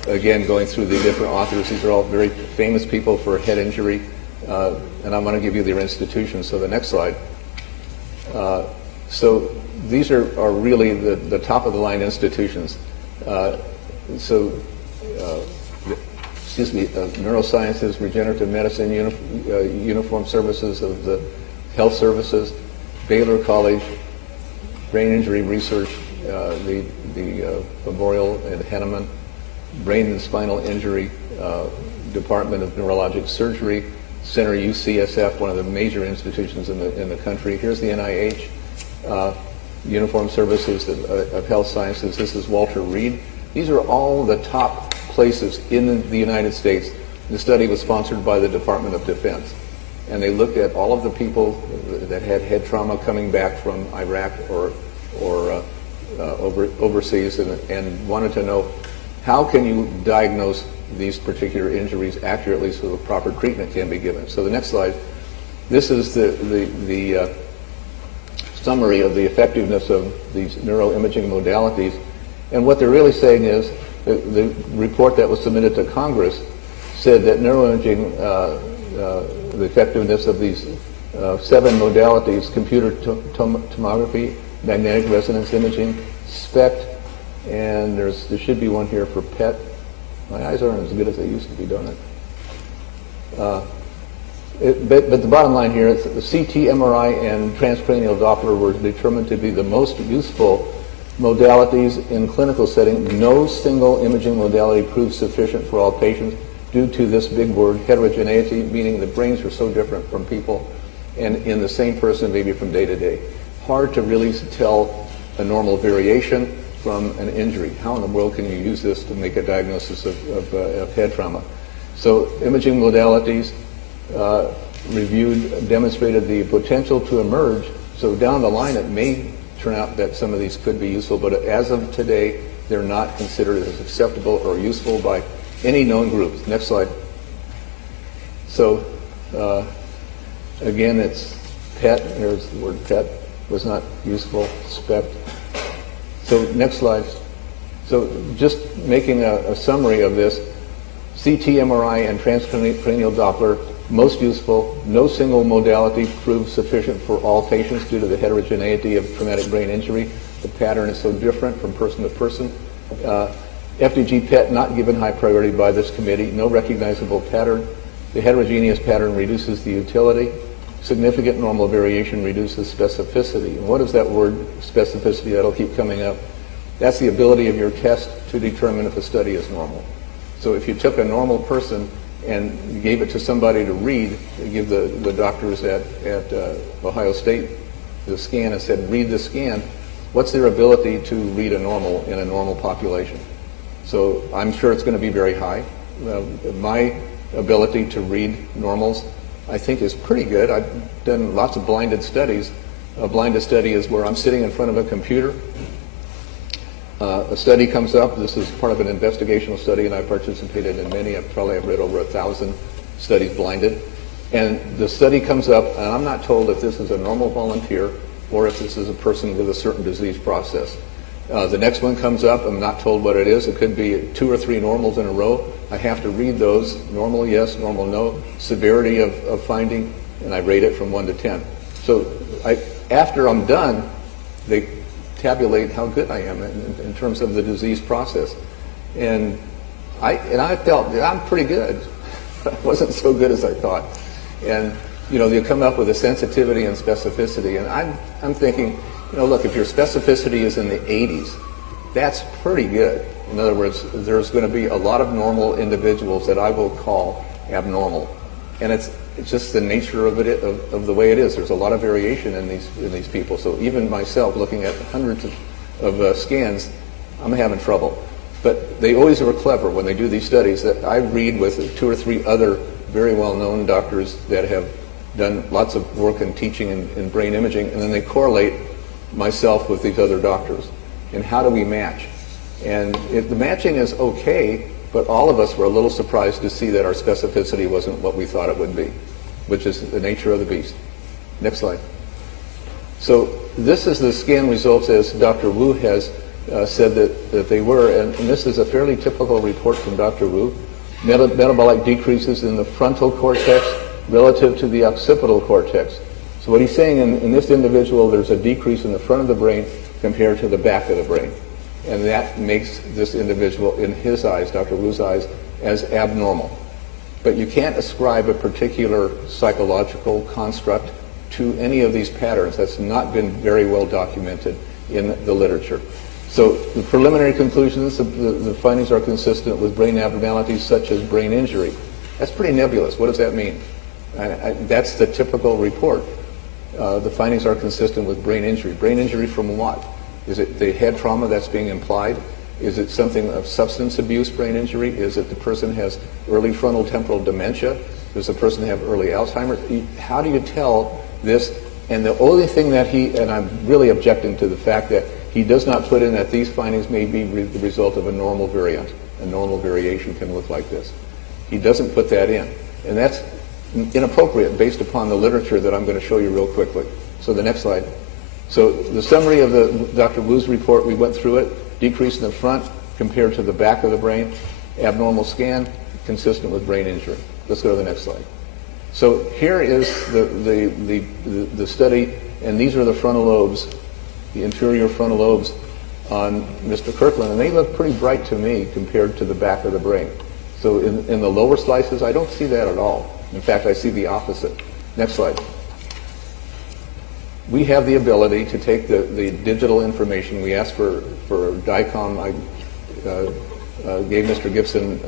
Again, going through the different authors, these are all very famous people for head injury, and I'm going to give you their institutions. So the next slide. So these are really the top of the line institutions. Neurosciences, regenerative medicine, uniform services of the health services, Baylor College, brain injury research, the Memorial at Henneman, brain and spinal injury, Department of Neurologic Surgery, Center UCSF, one of the major institutions in the country. Here's the NIH, Uniform Services of Health Sciences. This is Walter Reed. These are all the top places in the United States. The study was sponsored by the Department of Defense. And they looked at all of the people that had head trauma coming back from Iraq or overseas and wanted to know how can you diagnose these particular injuries accurately so the proper treatment can be given. So the next slide. This is the summary of the effectiveness of these neuroimaging modalities. And what they're really saying is the report that was submitted to Congress said that neuroimaging the effectiveness of these 7 modalities: computer tomography, magnetic resonance imaging, SPECT, and there should be one here for PET. My eyes aren't as good as they used to be, don't it? But the bottom line here is that the CT, MRI, and transcranial Doppler were determined to be the most useful modalities in clinical setting. No single imaging modality proved sufficient for all patients due to this big word, heterogeneity, meaning the brains are so different from people and in the same person, maybe from day to day. Hard to really tell a normal variation from an injury. How in the world can you use this to make a diagnosis of head trauma? So imaging modalities reviewed demonstrated the potential to emerge. So down the line, it may turn out that some of these could be useful, but as of today, they're not considered as acceptable or useful by any known groups. Next slide. So again, it's PET. Here's the word PET. Was not useful. SPECT. So next slide. So just making a summary of this: CT, MRI, and transcranial Doppler, most useful. No single modality proved sufficient for all patients due to the heterogeneity of traumatic brain injury. The pattern is so different from person to person. FDG PET not given high priority by this committee. No recognizable pattern. The heterogeneous pattern reduces the utility. Significant normal variation reduces specificity. And what is that word, specificity? That'll keep coming up. That's the ability of your test to determine if a study is normal. So if you took a normal person and gave it to somebody to read, you give the doctors at Ohio State the scan and said, read the scan, what's their ability to read a normal in a normal population? So I'm sure it's going to be very high. My ability to read normals, I think, is pretty good. I've done lots of blinded studies. A blinded study is where I'm sitting in front of a computer. A study comes up. This is part of an investigational study, and I participated in many. I probably have read over 1,000 studies blinded. And the study comes up, and I'm not told if this is a normal volunteer or if this is a person with a certain disease process. The next one comes up. I'm not told what it is. It could be 2 or 3 normals in a row. I have to read those: normal, yes; normal, no; severity of finding, and I rate it from 1 to 10. So after I'm done, they tabulate how good I am in terms of the disease process. And I felt that I'm pretty good. I wasn't so good as I thought. And they come up with a sensitivity and specificity, and I'm thinking, look, if your specificity is in the 80s, that's pretty good. In other words, there's going to be a lot of normal individuals that I will call abnormal, and it's just the nature of it, of the way it is. There's a lot of variation in these people. So even myself, looking at hundreds of scans, I'm having trouble. But they always are clever when they do these studies. That I read with 2 or 3 other very well-known doctors that have done lots of work in teaching in brain imaging, and then they correlate myself with these other doctors. And how do we match? And the matching is okay, but all of us were a little surprised to see that our specificity wasn't what we thought it would be, which is the nature of the beast. Next slide. So this is the scan results as Dr. Wu has said that they were, and this is a fairly typical report from Dr. Wu. Metabolic decreases in the frontal cortex relative to the occipital cortex. So what he's saying in this individual, there's a decrease in the front of the brain compared to the back of the brain. And that makes this individual, in his eyes, Dr. Wu's eyes, as abnormal. But you can't ascribe a particular psychological construct to any of these patterns. That's not been very well documented in the literature. So the preliminary conclusions, the findings are consistent with brain abnormalities such as brain injury. That's pretty nebulous. What does that mean? That's the typical report. The findings are consistent with brain injury. Brain injury from what? Is it the head trauma that's being implied? Is it something of substance abuse brain injury? Is it the person has early frontal temporal dementia? Does the person have early Alzheimer's? How do you tell this? And the only thing that and I'm really objecting to the fact that he does not put in that these findings may be the result of a normal variant. A normal variation can look like this. He doesn't put that in. And that's inappropriate based upon the literature that I'm going to show you real quickly. So the next slide. So the summary of Dr. Wu's report, we went through it. Decrease in the front compared to the back of the brain. Abnormal scan, consistent with brain injury. Let's go to the next slide. So here is the study, and these are the frontal lobes, the inferior frontal lobes on Mr. Kirkland, and they look pretty bright to me compared to the back of the brain. So in the lower slices, I don't see that at all. In fact, I see the opposite. Next slide. We have the ability to take the digital information. We asked for DICOM. I gave Mr. Gibson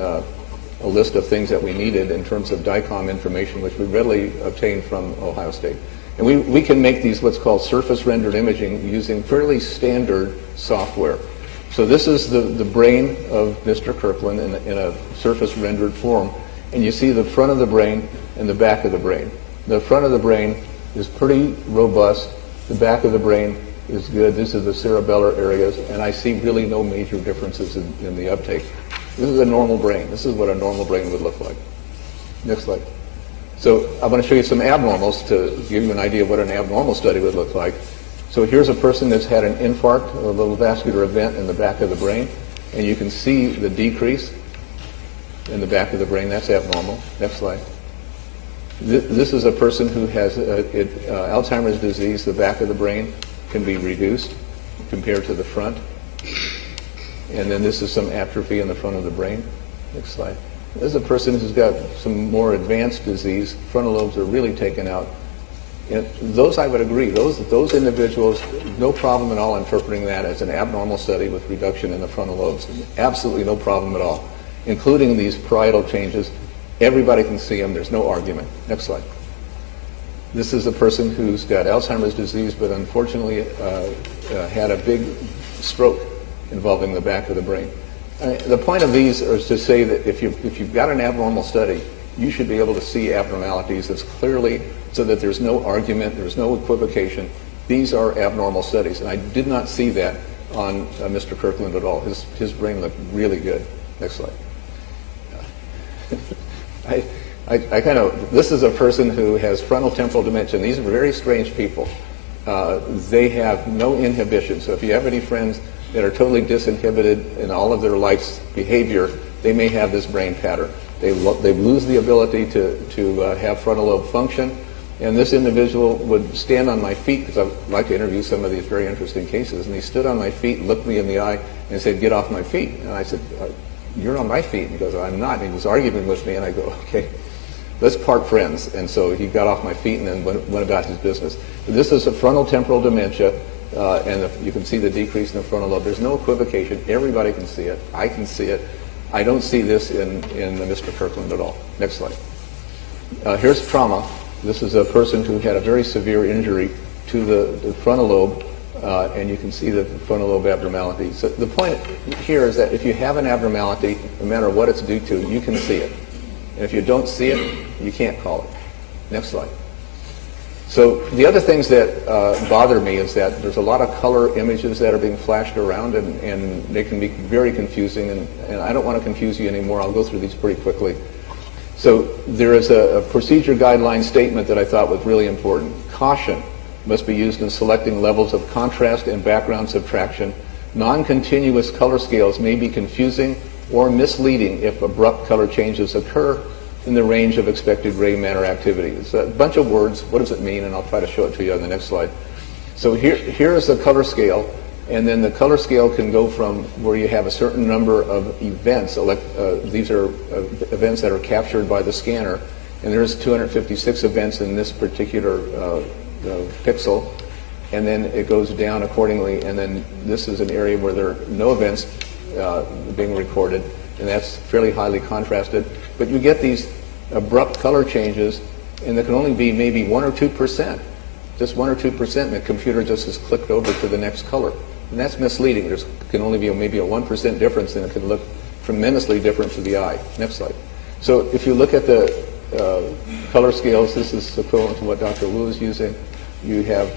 a list of things that we needed in terms of DICOM information, which we readily obtained from Ohio State. And we can make these what's called surface rendered imaging using fairly standard software. So this is the brain of Mr. Kirkland in a surface rendered form. And you see the front of the brain and the back of the brain. The front of the brain is pretty robust. The back of the brain is good. This is the cerebellar areas, and I see really no major differences in the uptake. This is a normal brain. This is what a normal brain would look like. Next slide. So I'm going to show you some abnormals to give you an idea of what an abnormal study would look like. So here's a person that's had an infarct, a little vascular event in the back of the brain, and you can see the decrease in the back of the brain. That's abnormal. Next slide. This is a person who has Alzheimer's disease. The back of the brain can be reduced compared to the front. And then this is some atrophy in the front of the brain. Next slide. This is a person who's got some more advanced disease. Frontal lobes are really taken out. And those I would agree. Those individuals, no problem at all interpreting that as an abnormal study with reduction in the frontal lobes. Absolutely no problem at all, including these parietal changes. Everybody can see them. There's no argument. Next slide. This is a person who's got Alzheimer's disease, but unfortunately had a big stroke involving the back of the brain. The point of these is to say that if you've got an abnormal study, you should be able to see abnormalities as clearly so that there's no argument, there's no equivocation. These are abnormal studies, and I did not see that on Mr. Kirkland at all. His brain looked really good. Next slide. This is a person who has frontal temporal dementia. These are very strange people. They have no inhibition. So if you have any friends that are totally disinhibited in all of their life's behavior, they may have this brain pattern. They lose the ability to have frontal lobe function. And this individual would stand on my feet, because I'd like to interview some of these very interesting cases, and he stood on my feet, looked me in the eye, and said, "Get off my feet." And I said, "You're on my feet." And he goes, "I'm not." And he was arguing with me, and I go, "Okay, let's part friends." And so he got off my feet and then went about his business. This is a frontal temporal dementia, and you can see the decrease in the frontal lobe. There's no equivocation. Everybody can see it. I can see it. I don't see this in Mr. Kirkland at all. Next slide. Here's trauma. This is a person who had a very severe injury to the frontal lobe, and you can see the frontal lobe abnormality. So the point here is that if you have an abnormality, no matter what it's due to, you can see it. And if you don't see it, you can't call it. Next slide. So the other things that bother me is that there's a lot of color images that are being flashed around, and they can be very confusing, and I don't want to confuse you anymore. I'll go through these pretty quickly. So there is a procedure guideline statement that I thought was really important. Caution must be used in selecting levels of contrast and background subtraction. Non-continuous color scales may be confusing or misleading if abrupt color changes occur in the range of expected gray matter activity. It's a bunch of words. What does it mean? And I'll try to show it to you on the next slide. So here is the color scale, and then the color scale can go from where you have a certain number of events. These are events that are captured by the scanner, and there's 256 events in this particular pixel, and then it goes down accordingly, and then this is an area where there are no events being recorded, and that's fairly highly contrasted. But you get these abrupt color changes, and there can only be maybe 1 or 2%, just 1 or 2%, and the computer just has clicked over to the next color. And that's misleading. There can only be maybe a 1% difference, and it can look tremendously different to the eye. Next slide. So if you look at the color scales, this is equivalent to what Dr. Wu is using. You have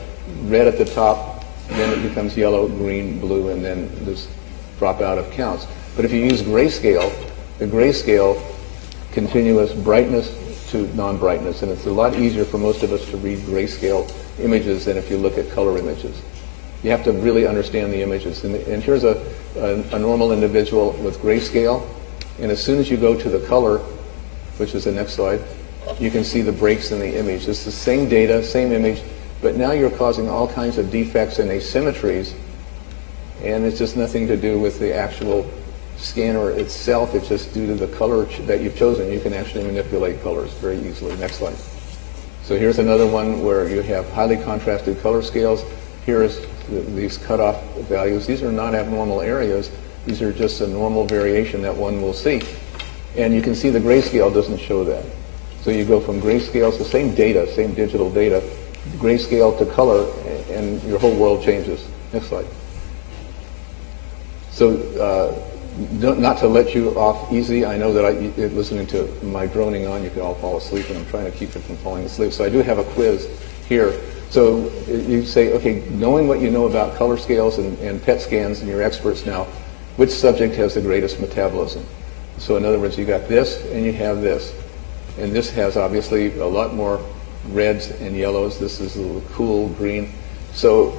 red at the top, then it becomes yellow, green, blue, and then this drop out of counts. But if you use grayscale, the grayscale continuous brightness to non-brightness, and it's a lot easier for most of us to read grayscale images than if you look at color images. You have to really understand the images. And here's a normal individual with grayscale, and as soon as you go to the color, which is the next slide, you can see the breaks in the image. It's the same data, same image, but now you're causing all kinds of defects and asymmetries, and it's just nothing to do with the actual scanner itself. It's just due to the color that you've chosen. You can actually manipulate colors very easily. Next slide. So here's another one where you have highly contrasted color scales. Here's these cutoff values. These are not abnormal areas. These are just a normal variation that one will see. And you can see the grayscale doesn't show that. So you go from grayscale, the same data, same digital data, grayscale to color, and your whole world changes. Next slide. So not to let you off easy, I know that listening to my droning on, you could all fall asleep, and I'm trying to keep it from falling asleep. So I do have a quiz here. So you say, okay, knowing what you know about color scales and PET scans, and you're experts now, which subject has the greatest metabolism? So in other words, you got this and you have this. And this has obviously a lot more reds and yellows. This is a little cool green. So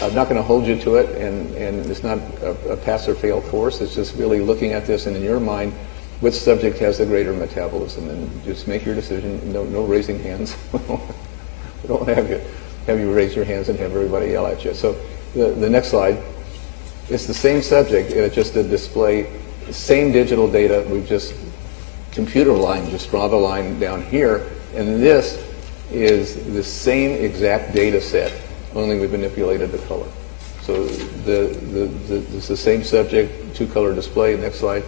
I'm not going to hold you to it, and it's not a pass or fail course. It's just really looking at this, and in your mind, which subject has the greater metabolism? And just make your decision. No raising hands. We don't have you raise your hands and have everybody yell at you. So the next slide, it's the same subject. It's just a display, same digital data. We've just computer line, just draw the line down here, and this is the same exact data set, only we've manipulated the color. So it's the same subject, two-color display. Next slide.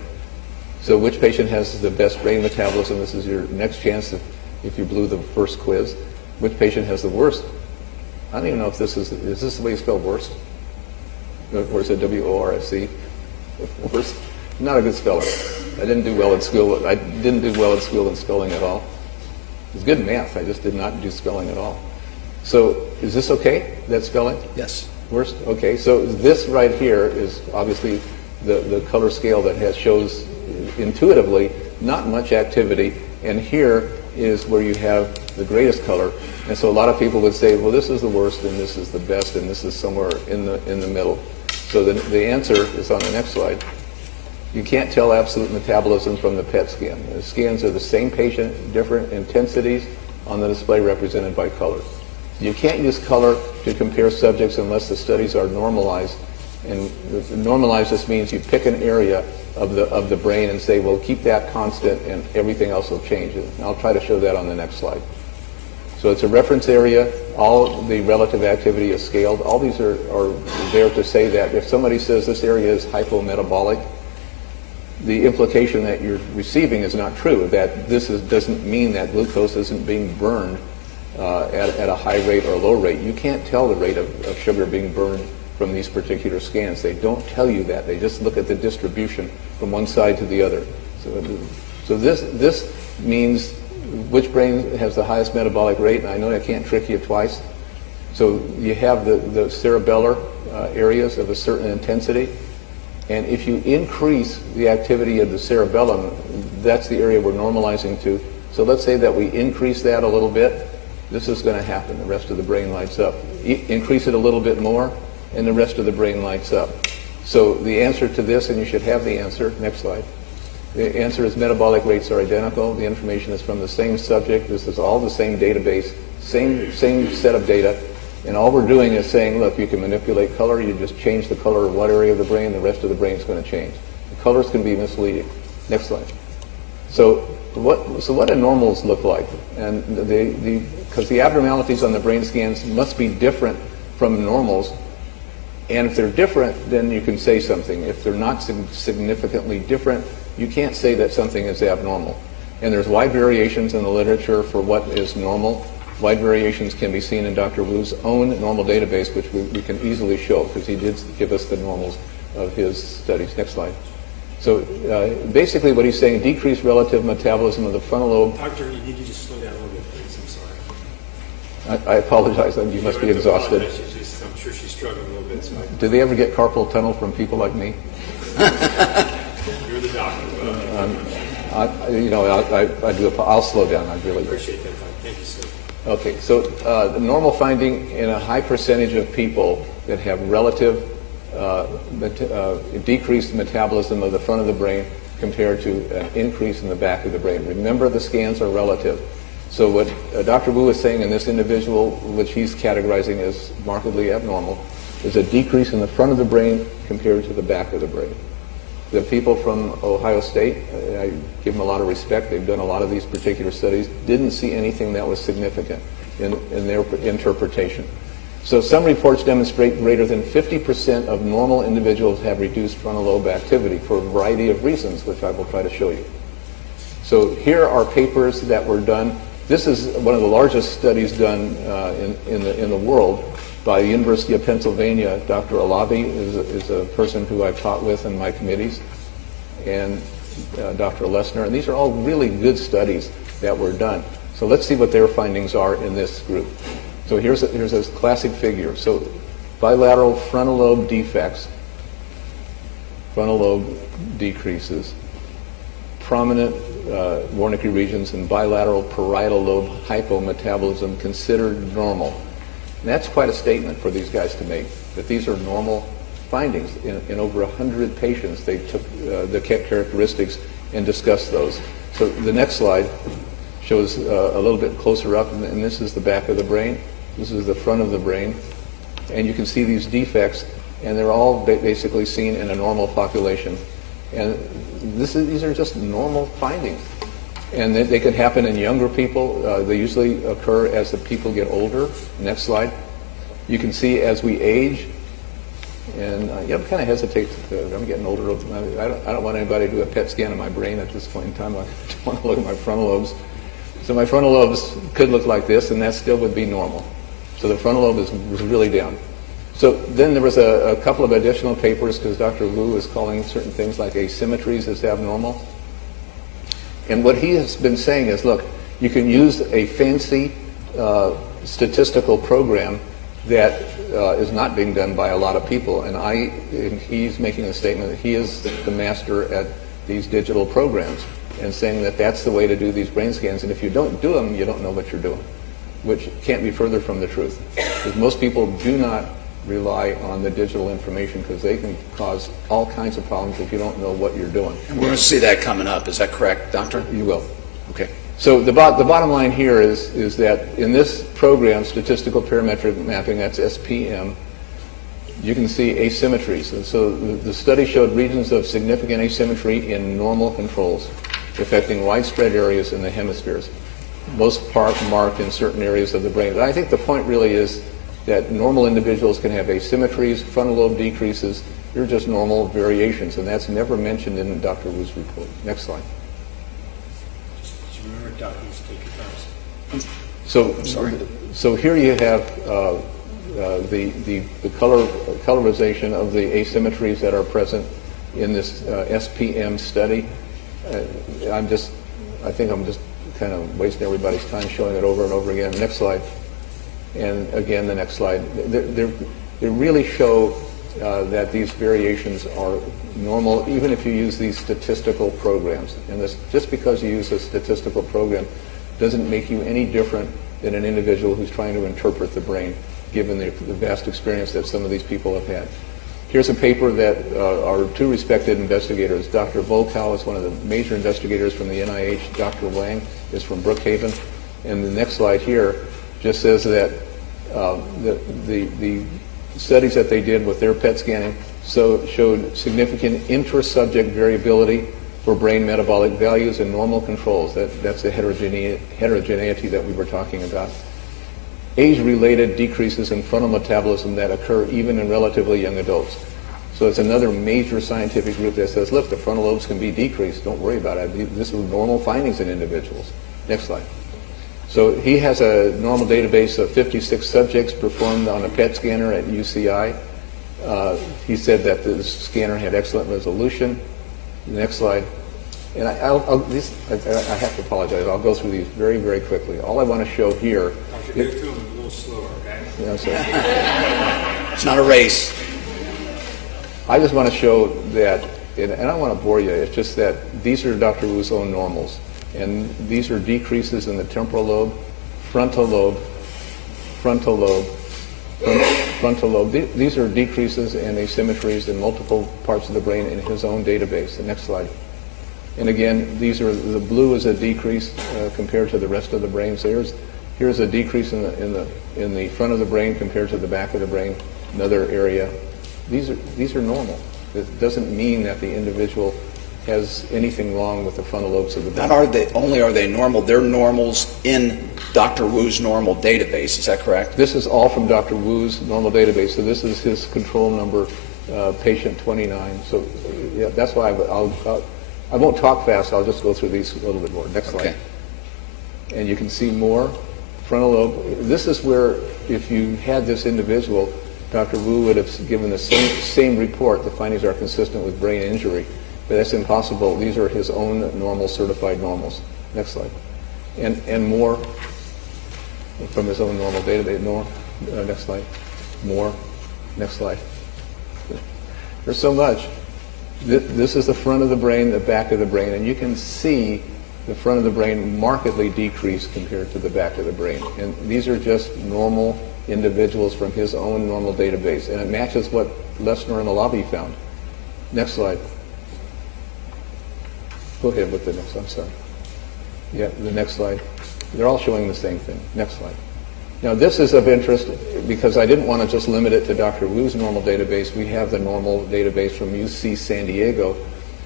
So which patient has the best brain metabolism? This is your next chance if you blew the first quiz. Which patient has the worst? I don't even know if this is this the way you spell worst? Or is it W-O-R-S-E? Worst? Not a good speller. I didn't do well in school. I didn't do well in school in spelling at all. It was good in math. I just did not do spelling at all. So is this okay, that spelling? Yes. Worst? Okay. So this right here is obviously the color scale that shows intuitively not much activity. And here is where you have the greatest color. And so a lot of people would say, well, this is the worst, and this is the best, and this is somewhere in the middle. So the answer is on the next slide. You can't tell absolute metabolism from the PET scan. The scans are the same patient, different intensities on the display represented by colors. You can't use color to compare subjects unless the studies are normalized. And normalized just means you pick an area of the brain and say, well, keep that constant and everything else will change. And I'll try to show that on the next slide. So it's a reference area. All the relative activity is scaled. All these are there to say that if somebody says this area is hypometabolic, the implication that you're receiving is not true, that this doesn't mean that glucose isn't being burned at a high rate or low rate. You can't tell the rate of sugar being burned from these particular scans. They don't tell you that. They just look at the distribution from one side to the other. So this means which brain has the highest metabolic rate, and I know I can't trick you twice. So you have the cerebellar areas of a certain intensity, and if you increase the activity of the cerebellum, that's the area we're normalizing to. So let's say that we increase that a little bit. This is going to happen. The rest of the brain lights up. Increase it a little bit more, and the rest of the brain lights up. So the answer to this, and you should have the answer, next slide. The answer is metabolic rates are identical. The information is from the same subject. This is all the same database, same set of data. And all we're doing is saying, look, you can manipulate color. You just change the color of one area of the brain. The rest of the brain is going to change. The colors can be misleading. Next slide. So what do normals look like? And because the abnormalities on the brain scans must be different from normals. And if they're different, then you can say something. If they're not significantly different, you can't say that something is abnormal. And there's wide variations in the literature for what is normal. Wide variations can be seen in Dr. Wu's own normal database, which we can easily show because he did give us the normals of his studies. Next slide. So basically what he's saying, decreased relative metabolism of the frontal lobe. Doctor, you need to just slow down a little bit, please. I'm sorry. I apologize. You must be exhausted. I'm sure she's struggling a little bit. So Do they ever get carpal tunnel from people like me? you're the doctor. I do. I'll slow down. I really Appreciate that, Doctor. Thank you, sir. Okay, so the normal finding in a high percentage of people that have relative decreased metabolism of the front of the brain, compared to an increase in the back of the brain. Remember, the scans are relative. So what Dr. Wu is saying in this individual, which he's categorizing as markedly abnormal, is a decrease in the front of the brain compared to the back of the brain. The people from Ohio State, I give them a lot of respect, they've done a lot of these particular studies, didn't see anything that was significant in their interpretation. So some reports demonstrate greater than 50% of normal individuals have reduced frontal lobe activity for a variety of reasons, which I will try to show you. So here are papers that were done. This is one of the largest studies done in the world by the University of Pennsylvania. Dr. Alavi is a person who I've taught with in my committees, and Dr. Lessner. And these are all really good studies that were done. So let's see what their findings are in this group. So here's a classic figure. So bilateral frontal lobe defects, frontal lobe decreases, prominent Wernicke regions and bilateral parietal lobe hypometabolism considered normal. And that's quite a statement for these guys to make, that these are normal findings. In over 100 patients, they took the characteristics and discussed those. So the next slide shows a little bit closer up, and this is the back of the brain. This is the front of the brain. And you can see these defects, and they're all basically seen in a normal population. And these are just normal findings. And they could happen in younger people. They usually occur as the people get older. Next slide. You can see as we age, and I'm kind of hesitate. I'm getting older. I don't want anybody to do a PET scan of my brain at this point in time. I just want to look at my frontal lobes. So my frontal lobes could look like this, and that still would be normal. So the frontal lobe was really down. So then there was a couple of additional papers, because Dr. Wu is calling certain things like asymmetries as abnormal. And what he has been saying is, look, you can use a fancy statistical program that is not being done by a lot of people. And he's making a statement that he is the master at these digital programs, and saying that that's the way to do these brain scans. And if you don't do them, you don't know what you're doing, which can't be further from the truth. Because most people do not rely on the digital information, because they can cause all kinds of problems if you don't know what you're doing. And we're going to see that coming up. Is that correct, Doctor? You will. Okay. So the bottom line here is that in this program, statistical parametric mapping, that's SPM, you can see asymmetries. And so the study showed regions of significant asymmetry in normal controls, affecting widespread areas in the hemispheres, most part marked in certain areas of the brain. But I think the point really is that normal individuals can have asymmetries, frontal lobe decreases. They're just normal variations, and that's never mentioned in Dr. Wu's report. Next slide. Just remember, doctors take your time. So here you have the colorization of the asymmetries that are present in this SPM study. I think I'm just kind of wasting everybody's time showing it over and over again. Next slide. And again, the next slide. They really show that these variations are normal, even if you use these statistical programs. And just because you use a statistical program doesn't make you any different than an individual who's trying to interpret the brain, given the vast experience that some of these people have had. Here's a paper that our two respected investigators, Dr. Volkow is one of the major investigators from the NIH, Dr. Wang is from Brookhaven, and the next slide here just says that the studies that they did with their PET scanning showed significant intra-subject variability for brain metabolic values and normal controls. That's the heterogeneity that we were talking about. Age-related decreases in frontal metabolism that occur even in relatively young adults. So it's another major scientific group that says, look, the frontal lobes can be decreased. Don't worry about it. This is normal findings in individuals. Next slide. So he has a normal database of 56 subjects performed on a PET scanner at UCI. He said that the scanner had excellent resolution. Next slide. And I have to apologize. I'll go through these very, very quickly. All I want to show here. You're doing a little slower, okay? Yeah, sorry. It's not a race. I just want to show that, and I don't want to bore you, it's just that these are Dr. Wu's own normals. And these are decreases in the temporal lobe, frontal lobe, frontal lobe, frontal lobe. These are decreases in asymmetries in multiple parts of the brain in his own database. The next slide. And again, the blue is a decrease compared to the rest of the brain. So here's a decrease in the front of the brain compared to the back of the brain, another area. These are normal. It doesn't mean that the individual has anything wrong with the frontal lobes of the brain. Not only are they normal, they're normals in Dr. Wu's normal database. Is that correct? This is all from Dr. Wu's normal database. So this is his control number, patient 29. So yeah, that's why I won't talk fast. I'll just go through these a little bit more. Next slide. Okay. And you can see more frontal lobe. This is where, if you had this individual, Dr. Wu would have given the same report. The findings are consistent with brain injury. But that's impossible. These are his own normal, certified normals. Next slide. And more from his own normal database. More. Next slide. More. Next slide. There's so much. This is the front of the brain, the back of the brain, and you can see the front of the brain markedly decreased compared to the back of the brain. And these are just normal individuals from his own normal database, and it matches what Lesnar and Alabi found. Next slide. Go ahead with the next, I'm sorry. Yeah, the next slide. They're all showing the same thing. Next slide. Now this is of interest because I didn't want to just limit it to Dr. Wu's normal database. We have the normal database from UC San Diego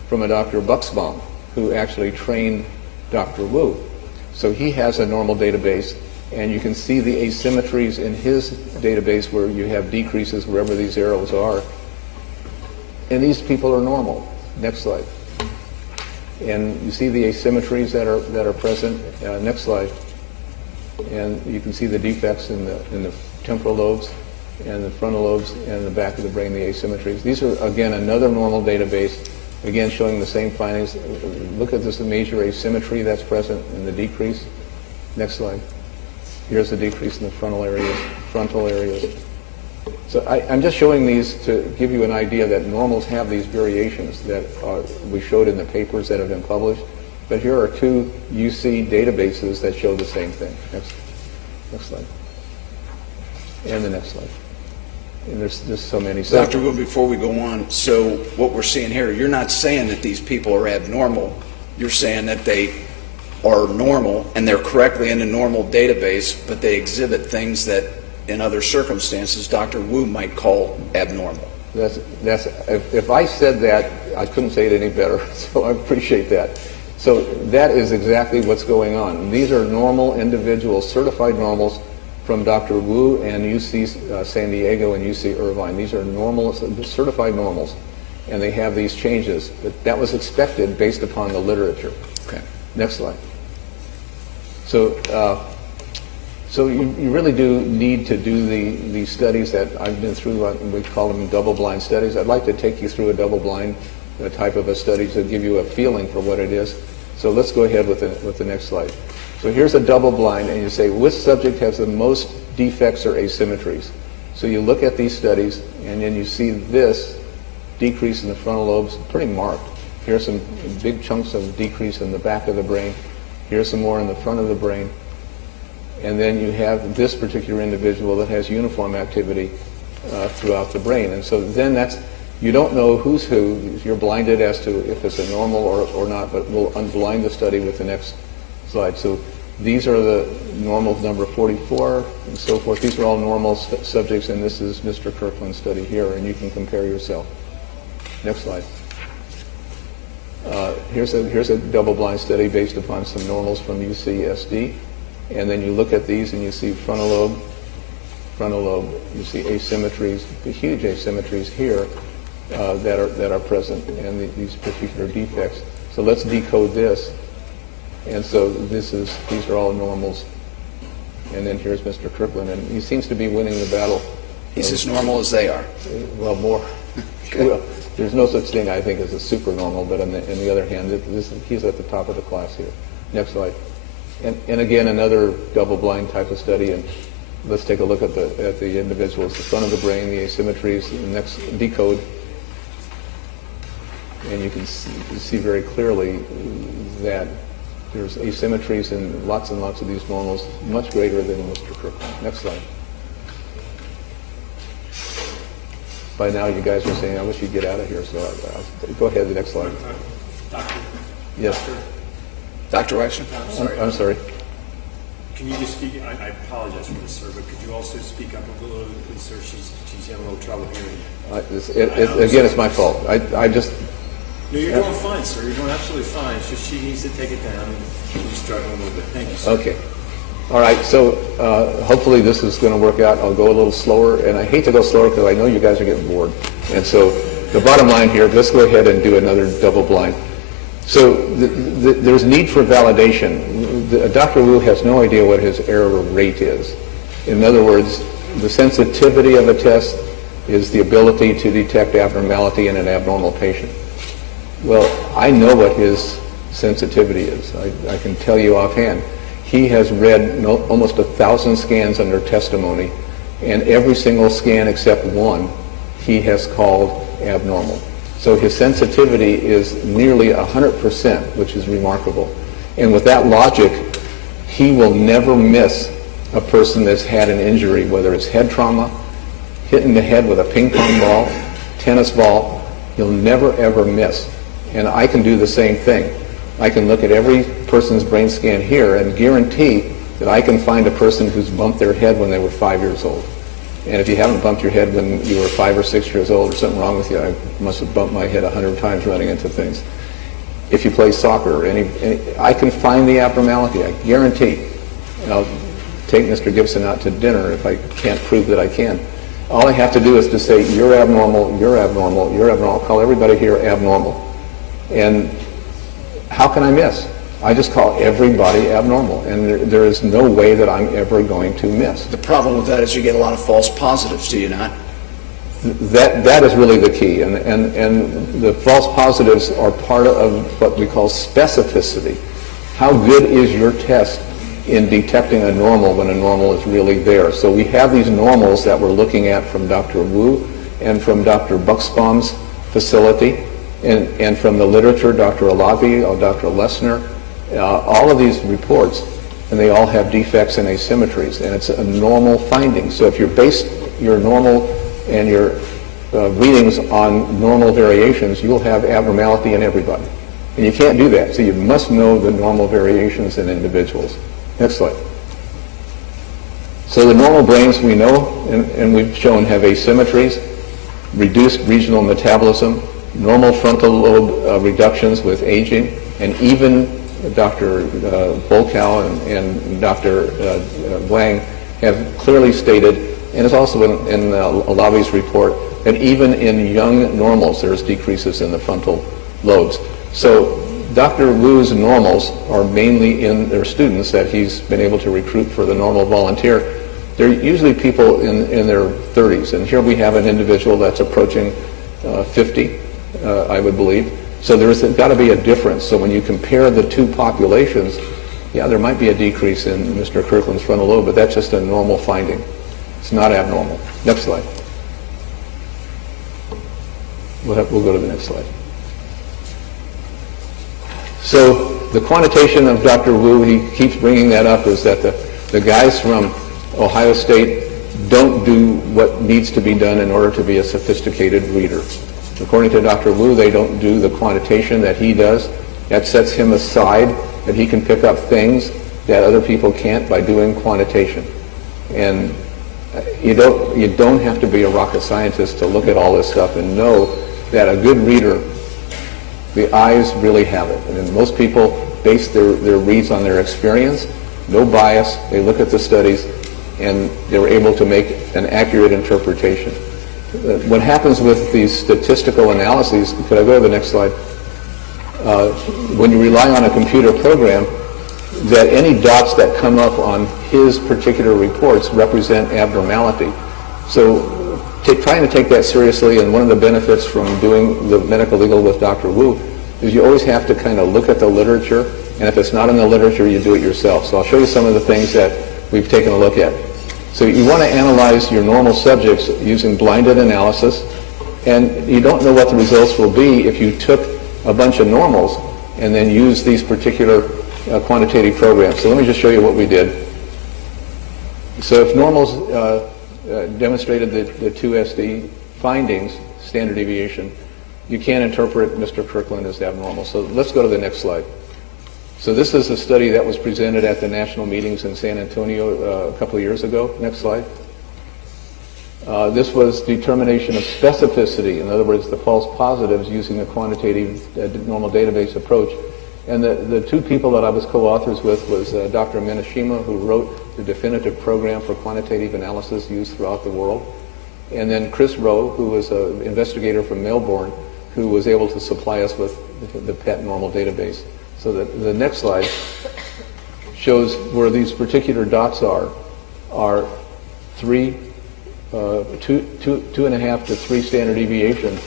from a Dr. Buxbaum who actually trained Dr. Wu. So he has a normal database, and you can see the asymmetries in his database where you have decreases wherever these arrows are. And these people are normal. Next slide. And you see the asymmetries that are present. Next slide. And you can see the defects in the temporal lobes and the frontal lobes and the back of the brain, the asymmetries. These are, again, another normal database, again showing the same findings. Look at this major asymmetry that's present in the decrease. Next slide. Here's the decrease in the frontal areas. So I'm just showing these to give you an idea that normals have these variations that we showed in the papers that have been published. But here are two UC databases that show the same thing. Next slide. And the next slide. And there's so many. Dr. Wu, before we go on, so what we're seeing here, you're not saying that these people are abnormal. You're saying that they are normal and they're correctly in a normal database, but they exhibit things that in other circumstances Dr. Wu might call abnormal. If I said that, I couldn't say it any better, so I appreciate that. So that is exactly what's going on. These are normal individuals, certified normals from Dr. Wu and UC San Diego and UC Irvine. These are normal, certified normals, and they have these changes. But that was expected based upon the literature. Okay. Next slide. So you really do need to do the studies that I've been through. We call them double-blind studies. I'd like to take you through a double-blind type of a study to give you a feeling for what it is. So let's go ahead with the next slide. So here's a double-blind, and you say, which subject has the most defects or asymmetries? So you look at these studies, and then you see this decrease in the frontal lobes, pretty marked. Here's some big chunks of decrease in the back of the brain. Here's some more in the front of the brain. And then you have this particular individual that has uniform activity throughout the brain. And so then you don't know who's who. You're blinded as to if it's a normal or not, but we'll unblind the study with the next slide. So these are the normals, number 44 and so forth. These are all normal subjects, and this is Mr. Kirkland's study here, and you can compare yourself. Next slide. Here's a double-blind study based upon some normals from UCSD. And then you look at these and you see frontal lobe, you see asymmetries, the huge asymmetries here that are present, and these particular defects. So let's decode this. And so these are all normals. And then here's Mr. Kirkland, and he seems to be winning the battle. He's as normal as they are. Well, more. Okay. Well, there's no such thing, I think, as a super normal, but on the other hand, he's at the top of the class here. Next slide. And again, another double-blind type of study, and let's take a look at the individuals, the front of the brain, the asymmetries, the next decode, and you can see very clearly that there's asymmetries in lots and lots of these normals, much greater than Mr. Kirkland. Next slide. By now, you guys are saying, I wish you'd get out of here, so go ahead, the next slide. Doctor, Yes. Dr. Waxman? I'm sorry. Can you just speak, I apologize for this, sir, but could you also speak up a little bit, please, sir? She's having a little trouble hearing you. Again, it's my fault. I just, No, you're doing fine, sir. You're doing absolutely fine. It's just she needs to take it down, and she's struggling a little bit. Thank you, sir. okay. All right, so hopefully this is going to work out. I'll go a little slower, and I hate to go slower because I know you guys are getting bored. And so the bottom line here, let's go ahead and do another double blind. So there's need for validation. Dr. Wu has no idea what his error rate is. In other words, the sensitivity of a test is the ability to detect abnormality in an abnormal patient. Well, I know what his sensitivity is. I can tell you offhand. He has read almost 1,000 scans under testimony, and every single scan except one he has called abnormal. So his sensitivity is nearly 100%, which is remarkable. And with that logic, he will never miss a person that's had an injury, whether it's head trauma, hit in the head with a ping pong ball, tennis ball. He'll never, ever miss. And I can do the same thing. I can look at every person's brain scan here and guarantee that I can find a person who's bumped their head when they were 5 years old. And if you haven't bumped your head when you were 5 or 6 years old, or something wrong with you, I must have bumped my head 100 times running into things. If you play soccer, I can find the abnormality, I guarantee. And I'll take Mr. Gibson out to dinner if I can't prove that I can. All I have to do is to say, you're abnormal, you're abnormal, you're abnormal. I'll call everybody here abnormal. And how can I miss? I just call everybody abnormal, and there is no way that I'm ever going to miss. The problem with that is you get a lot of false positives, do you not? That is really the key, and the false positives are part of what we call specificity. How good is your test in detecting a normal when a normal is really there? So we have these normals that we're looking at from Dr. Wu and from Dr. Buxbaum's facility, and from the literature, Dr. Alavi or Dr. Lessner, all of these reports, and they all have defects and asymmetries, and it's a normal finding. So if you base your normal and your readings on normal variations, you'll have abnormality in everybody. And you can't do that, so you must know the normal variations in individuals. Next slide. So the normal brains we know, and we've shown, have asymmetries, reduced regional metabolism, normal frontal lobe reductions with aging, and even Dr. Volkow and Dr. Wang have clearly stated, and it's also in Alavi's report, that even in young normals there's decreases in the frontal lobes. So Dr. Wu's normals are mainly in their students that he's been able to recruit for the normal volunteer. They're usually people in their 30s, and here we have an individual that's approaching 50. I would believe. So there's got to be a difference. So when you compare the two populations, yeah, there might be a decrease in Mr. Kirkland's frontal lobe, but that's just a normal finding. It's not abnormal. Next slide. We'll go to the next slide. So the quantitation of Dr. Wu, he keeps bringing that up, is that the guys from Ohio State don't do what needs to be done in order to be a sophisticated reader. According to Dr. Wu, they don't do the quantitation that he does. That sets him aside, that he can pick up things that other people can't by doing quantitation. And you don't have to be a rocket scientist to look at all this stuff and know that a good reader, the eyes really have it. And most people base their reads on their experience, no bias. They look at the studies, and they're able to make an accurate interpretation. What happens with these statistical analyses, could I go to the next slide? When you rely on a computer program, that any dots that come up on his particular reports represent abnormality. So trying to take that seriously, and one of the benefits from doing the medical legal with Dr. Wu is you always have to kind of look at the literature, and if it's not in the literature, you do it yourself. So I'll show you some of the things that we've taken a look at. So you want to analyze your normal subjects using blinded analysis, and you don't know what the results will be if you took a bunch of normals and then used these particular quantitative programs. So let me just show you what we did. So if normals demonstrated the 2SD findings, standard deviation, you can't interpret Mr. Kirkland as abnormal. So let's go to the next slide. So this is a study that was presented at the national meetings in San Antonio a couple of years ago. Next slide. This was determination of specificity, in other words, the false positives using a quantitative normal database approach. And the two people that I was co-authors with was Dr. Minashima, who wrote the definitive program for quantitative analysis used throughout the world, and then Chris Rowe, who was an investigator from Melbourne, who was able to supply us with the PET normal database. So the next slide shows where these particular dots are 2.5 to 3 standard deviations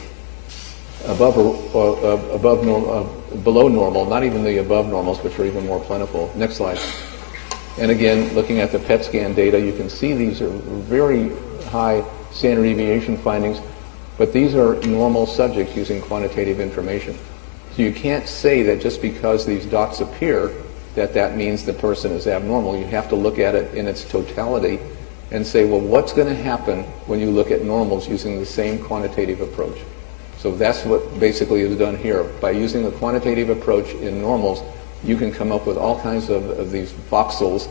below normal, not even the above normals, which are even more plentiful. Next slide. And again, looking at the PET scan data, you can see these are very high standard deviation findings, but these are normal subjects using quantitative information. So you can't say that just because these dots appear that means the person is abnormal. You have to look at it in its totality and say, well, what's going to happen when you look at normals using the same quantitative approach? So that's what basically is done here. By using the quantitative approach in normals, you can come up with all kinds of these voxels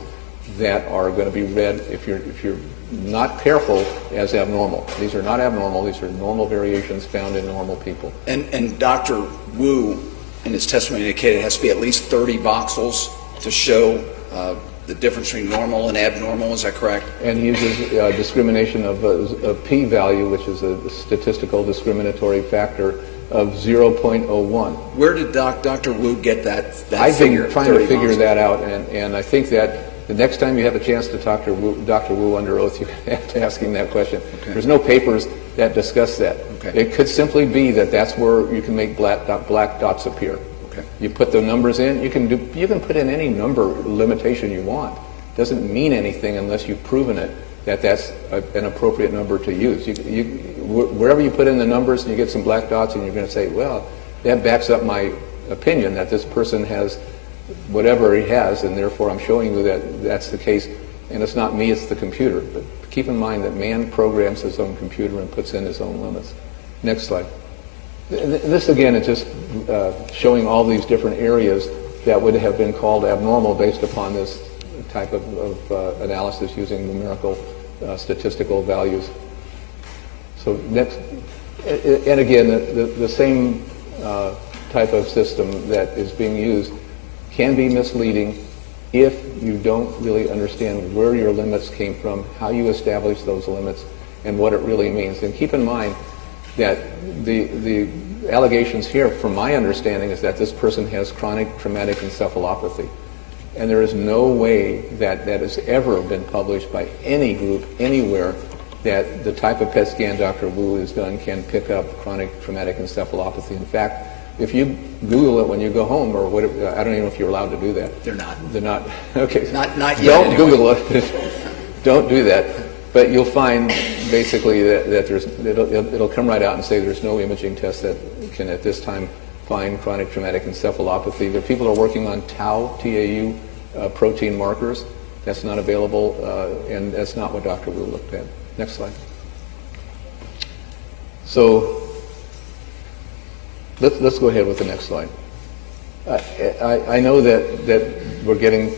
that are going to be read, if you're not careful, as abnormal. These are not abnormal. These are normal variations found in normal people. And Dr. Wu, in his testimony, indicated it has to be at least 30 voxels to show the difference between normal and abnormal. Is that correct? And he uses discrimination of a p-value, which is a statistical discriminatory factor of 0.01. Where did Dr. Wu get that I've figure? been trying to figure that out, and I think that the next time you have a chance to talk to Dr. Wu under oath, you have to ask him that question. Okay. There's no papers that discuss that. Okay. It could simply be that that's where you can make black dots appear. Okay. You put the numbers in. You can put in any number limitation you want. It doesn't mean anything unless you've proven it that that's an appropriate number to use. Wherever you put in the numbers and you get some black dots, and you're going to say, well, that backs up my opinion that this person has whatever he has, and therefore I'm showing you that that's the case, and it's not me, it's the computer. But keep in mind that man programs his own computer and puts in his own limits. Next slide. This again is just showing all these different areas that would have been called abnormal based upon this type of analysis using numerical statistical values. So next, and again, the same type of system that is being used can be misleading if you don't really understand where your limits came from, how you establish those limits, and what it really means. And keep in mind that the allegations here, from my understanding, is that this person has chronic traumatic encephalopathy. And there is no way that has ever been published by any group anywhere that the type of PET scan Dr. Wu has done can pick up chronic traumatic encephalopathy. In fact, if you Google it when you go home, or what, I don't even know if you're allowed to do that. They're not. They're not. Okay. Not yet. Don't anyway. Google it. Don't do that. But you'll find basically that it'll come right out and say there's no imaging test that can at this time find chronic traumatic encephalopathy. There people are working on tau, T-A-U, protein markers. That's not available, and that's not what Dr. Wu looked at. Next slide. So let's go ahead with the next slide. I know that we're getting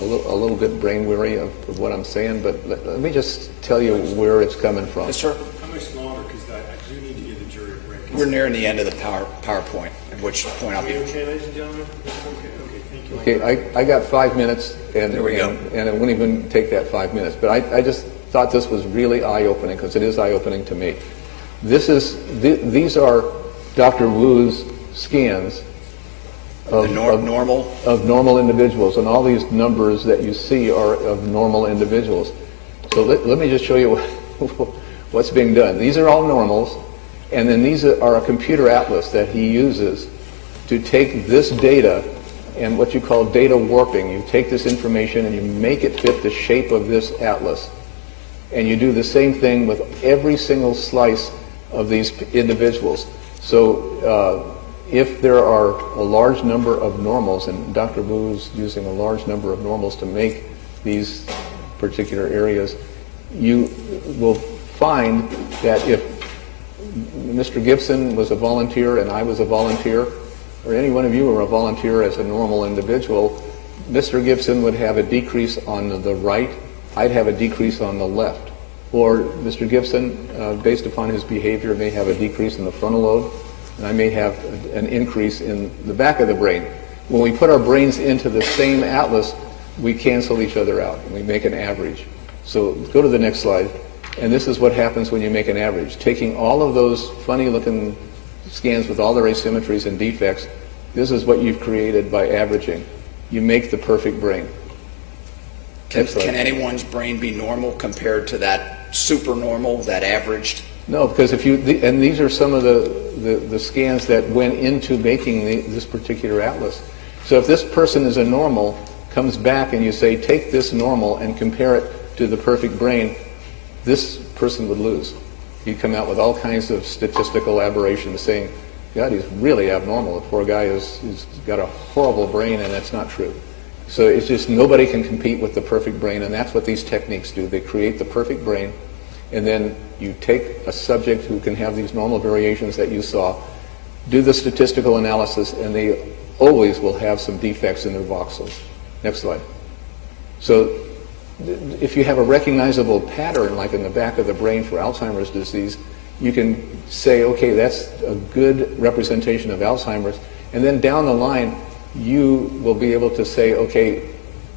a little bit brain weary of what I'm saying, but let me just tell you where it's coming from. Yes, sir. How much longer? Because I do need to give the jury a break. We're nearing the end of the PowerPoint, at which point I'll be... Okay, ladies and gentlemen? Okay, thank you. Okay, I got 5 minutes, and There we go. And it wouldn't even take that 5 minutes. But I just thought this was really eye-opening, because it is eye-opening to me. These are Dr. Wu's scans of normal individuals, and all these numbers that you see are of normal individuals. So let me just show you what's being done. These are all normals, and then these are a computer atlas that he uses to take this data and what you call data warping. You take this information and you make it fit the shape of this atlas. And you do the same thing with every single slice of these individuals. So if there are a large number of normals, and Dr. Wu is using a large number of normals to make these particular areas, you will find that if Mr. Gibson was a volunteer and I was a volunteer, or any one of you were a volunteer as a normal individual, Mr. Gibson would have a decrease on the right, I'd have a decrease on the left. Or Mr. Gibson, based upon his behavior, may have a decrease in the frontal lobe, and I may have an increase in the back of the brain. When we put our brains into the same atlas, we cancel each other out, and we make an average. So go to the next slide. And this is what happens when you make an average. Taking all of those funny-looking scans with all their asymmetries and defects, this is what you've created by averaging. You make the perfect brain. Can anyone's brain be normal compared to that supernormal, that averaged? No, because if you, and these are some of the scans that went into making this particular atlas. So if this person is a normal, comes back and you say, take this normal and compare it to the perfect brain, this person would lose. He'd come out with all kinds of statistical aberrations saying, God, he's really abnormal. The poor guy he's got a horrible brain, and that's not true. So it's just nobody can compete with the perfect brain, and that's what these techniques do. They create the perfect brain, and then you take a subject who can have these normal variations that you saw, do the statistical analysis, and they always will have some defects in their voxels. Next slide. So if you have a recognizable pattern, like in the back of the brain for Alzheimer's disease, you can say, okay, that's a good representation of Alzheimer's, and then down the line, you will be able to say, okay,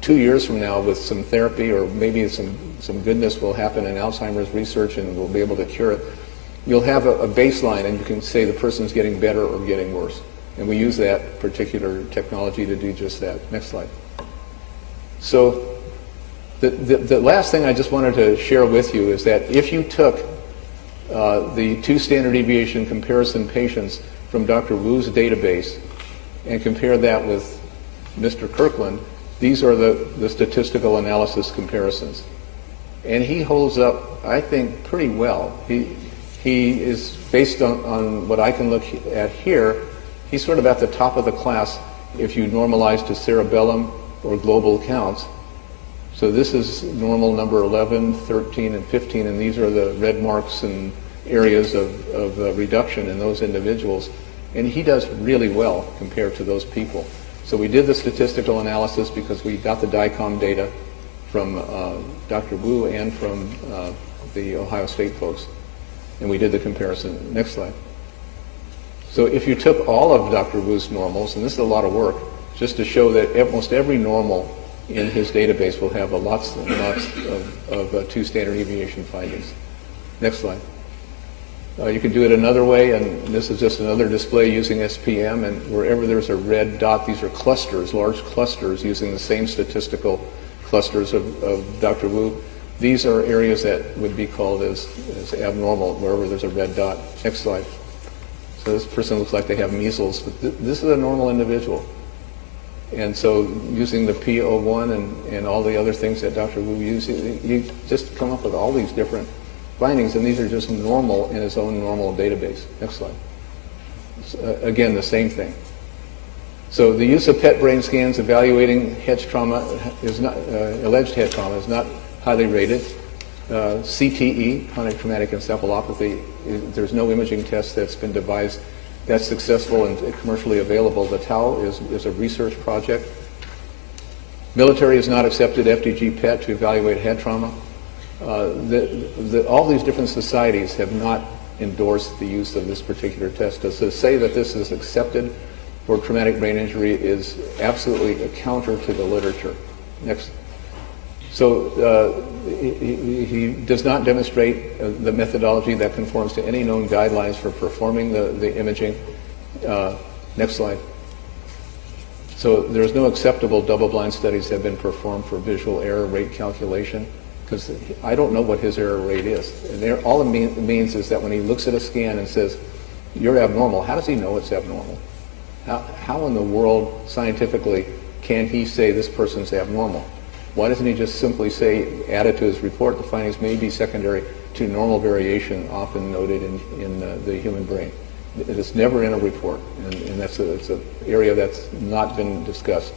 2 years from now with some therapy or maybe some goodness will happen in Alzheimer's research and we'll be able to cure it. You'll have a baseline and you can say the person's getting better or getting worse. And we use that particular technology to do just that. Next slide. So the last thing I just wanted to share with you is that if you took the 2 standard deviation comparison patients from Dr. Wu's database and compare that with Mr. Kirkland, these are the statistical analysis comparisons. And he holds up, I think, pretty well. He is, based on what I can look at here, he's sort of at the top of the class if you normalize to cerebellum or global counts. So this is normal number 11, 13, and 15, and these are the red marks and areas of reduction in those individuals. And he does really well compared to those people. So we did the statistical analysis because we got the DICOM data from Dr. Wu and from the Ohio State folks. And we did the comparison. Next slide. So if you took all of Dr. Wu's normals, and this is a lot of work, just to show that almost every normal in his database will have lots and lots of 2 standard deviation findings. Next slide. You can do it another way, and this is just another display using SPM, and wherever there's a red dot, these are clusters, large clusters, using the same statistical clusters of Dr. Wu. These are areas that would be called as abnormal, wherever there's a red dot. Next slide. So this person looks like they have measles, but this is a normal individual. And so using the P01 and all the other things that Dr. Wu used, you just come up with all these different findings, and these are just normal in his own normal database. Next slide. Again, the same thing. So the use of PET brain scans evaluating head trauma is not, alleged head trauma is not highly rated. CTE, chronic traumatic encephalopathy, there's no imaging test that's been devised that's successful and commercially available. The TAU is a research project. Military has not accepted FDG PET to evaluate head trauma. All these different societies have not endorsed the use of this particular test. To say that this is accepted for traumatic brain injury is absolutely a counter to the literature. Next. So he does not demonstrate the methodology that conforms to any known guidelines for performing the imaging. Next slide. So there's no acceptable double-blind studies that have been performed for visual error rate calculation, because I don't know what his error rate is. And all it means is that when he looks at a scan and says, you're abnormal, how does he know it's abnormal? How in the world, scientifically, can he say this person's abnormal? Why doesn't he just simply say, add it to his report, the findings may be secondary to normal variation often noted in the human brain? It is never in a report, and it's an area that's not been discussed.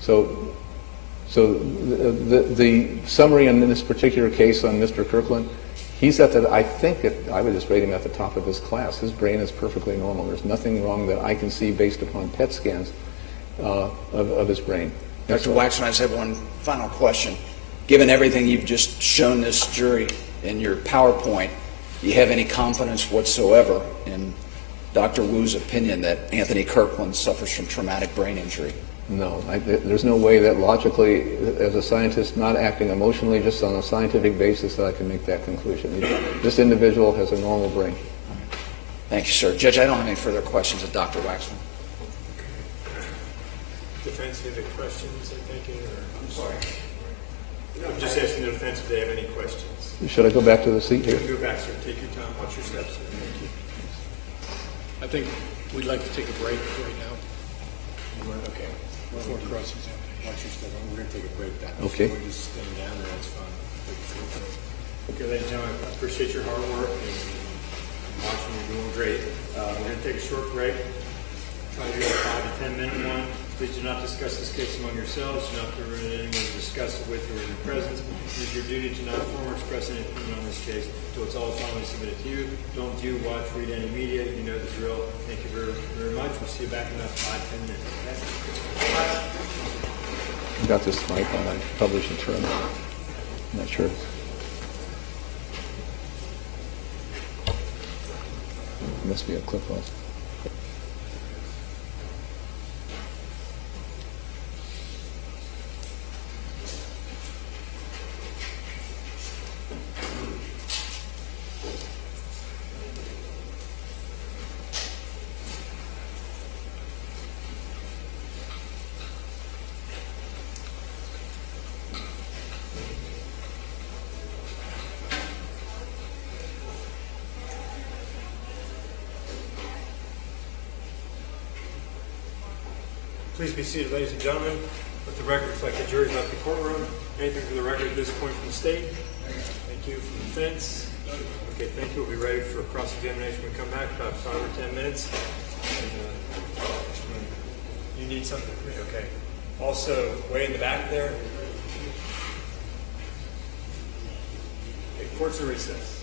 So the summary in this particular case on Mr. Kirkland, I think I would just rate him at the top of his class. His brain is perfectly normal. There's nothing wrong that I can see based upon PET scans of his brain. Dr. Waxman, I just have one final question. Given everything you've just shown this jury in your PowerPoint, do you have any confidence whatsoever in Dr. Wu's opinion that Anthony Kirkland suffers from traumatic brain injury? No, there's no way that logically, as a scientist, not acting emotionally, just on a scientific basis, that I can make that conclusion. This individual has a normal brain. Thank you, sir. Judge, I don't have any further questions of Dr. Waxman. Defense, any questions, I'm thinking, or? I'm sorry. I'm just asking the defense if they have any questions. Should I go back to the seat You here? can go back, sir. Take your time. Watch your steps. Sir. Thank you. I think we'd like to take a break right now Okay. before cross-examination. Watch your steps. We're going to take a break then. Okay. So we're just staying down there. That's fine. Okay, ladies and gentlemen, I appreciate your hard work and watching. You're doing great. We're going to take a short break. Try to do a 5 to 10 minute one. Please do not discuss this case among yourselves. Do not permit anyone to discuss it with or in your presence. It is your duty to not form or express any opinion on this case until it's all finally submitted to you. Don't do, watch, read any media. You know the drill. Thank you very, very much. We'll see you back in about 5 to 10 minutes. Okay? I got this mic on. I probably should turn it on. I'm not sure. Must be a clip on. Please be seated, ladies and gentlemen. Let the record reflect the jury left the courtroom. Anything for the record at this point from the state? Thank you. From the defense? Okay, thank you. We'll be ready for cross-examination when we come back, about 5 or 10 minutes. And, you need something from me? Okay. Also, way in the back there. Okay, court's in recess.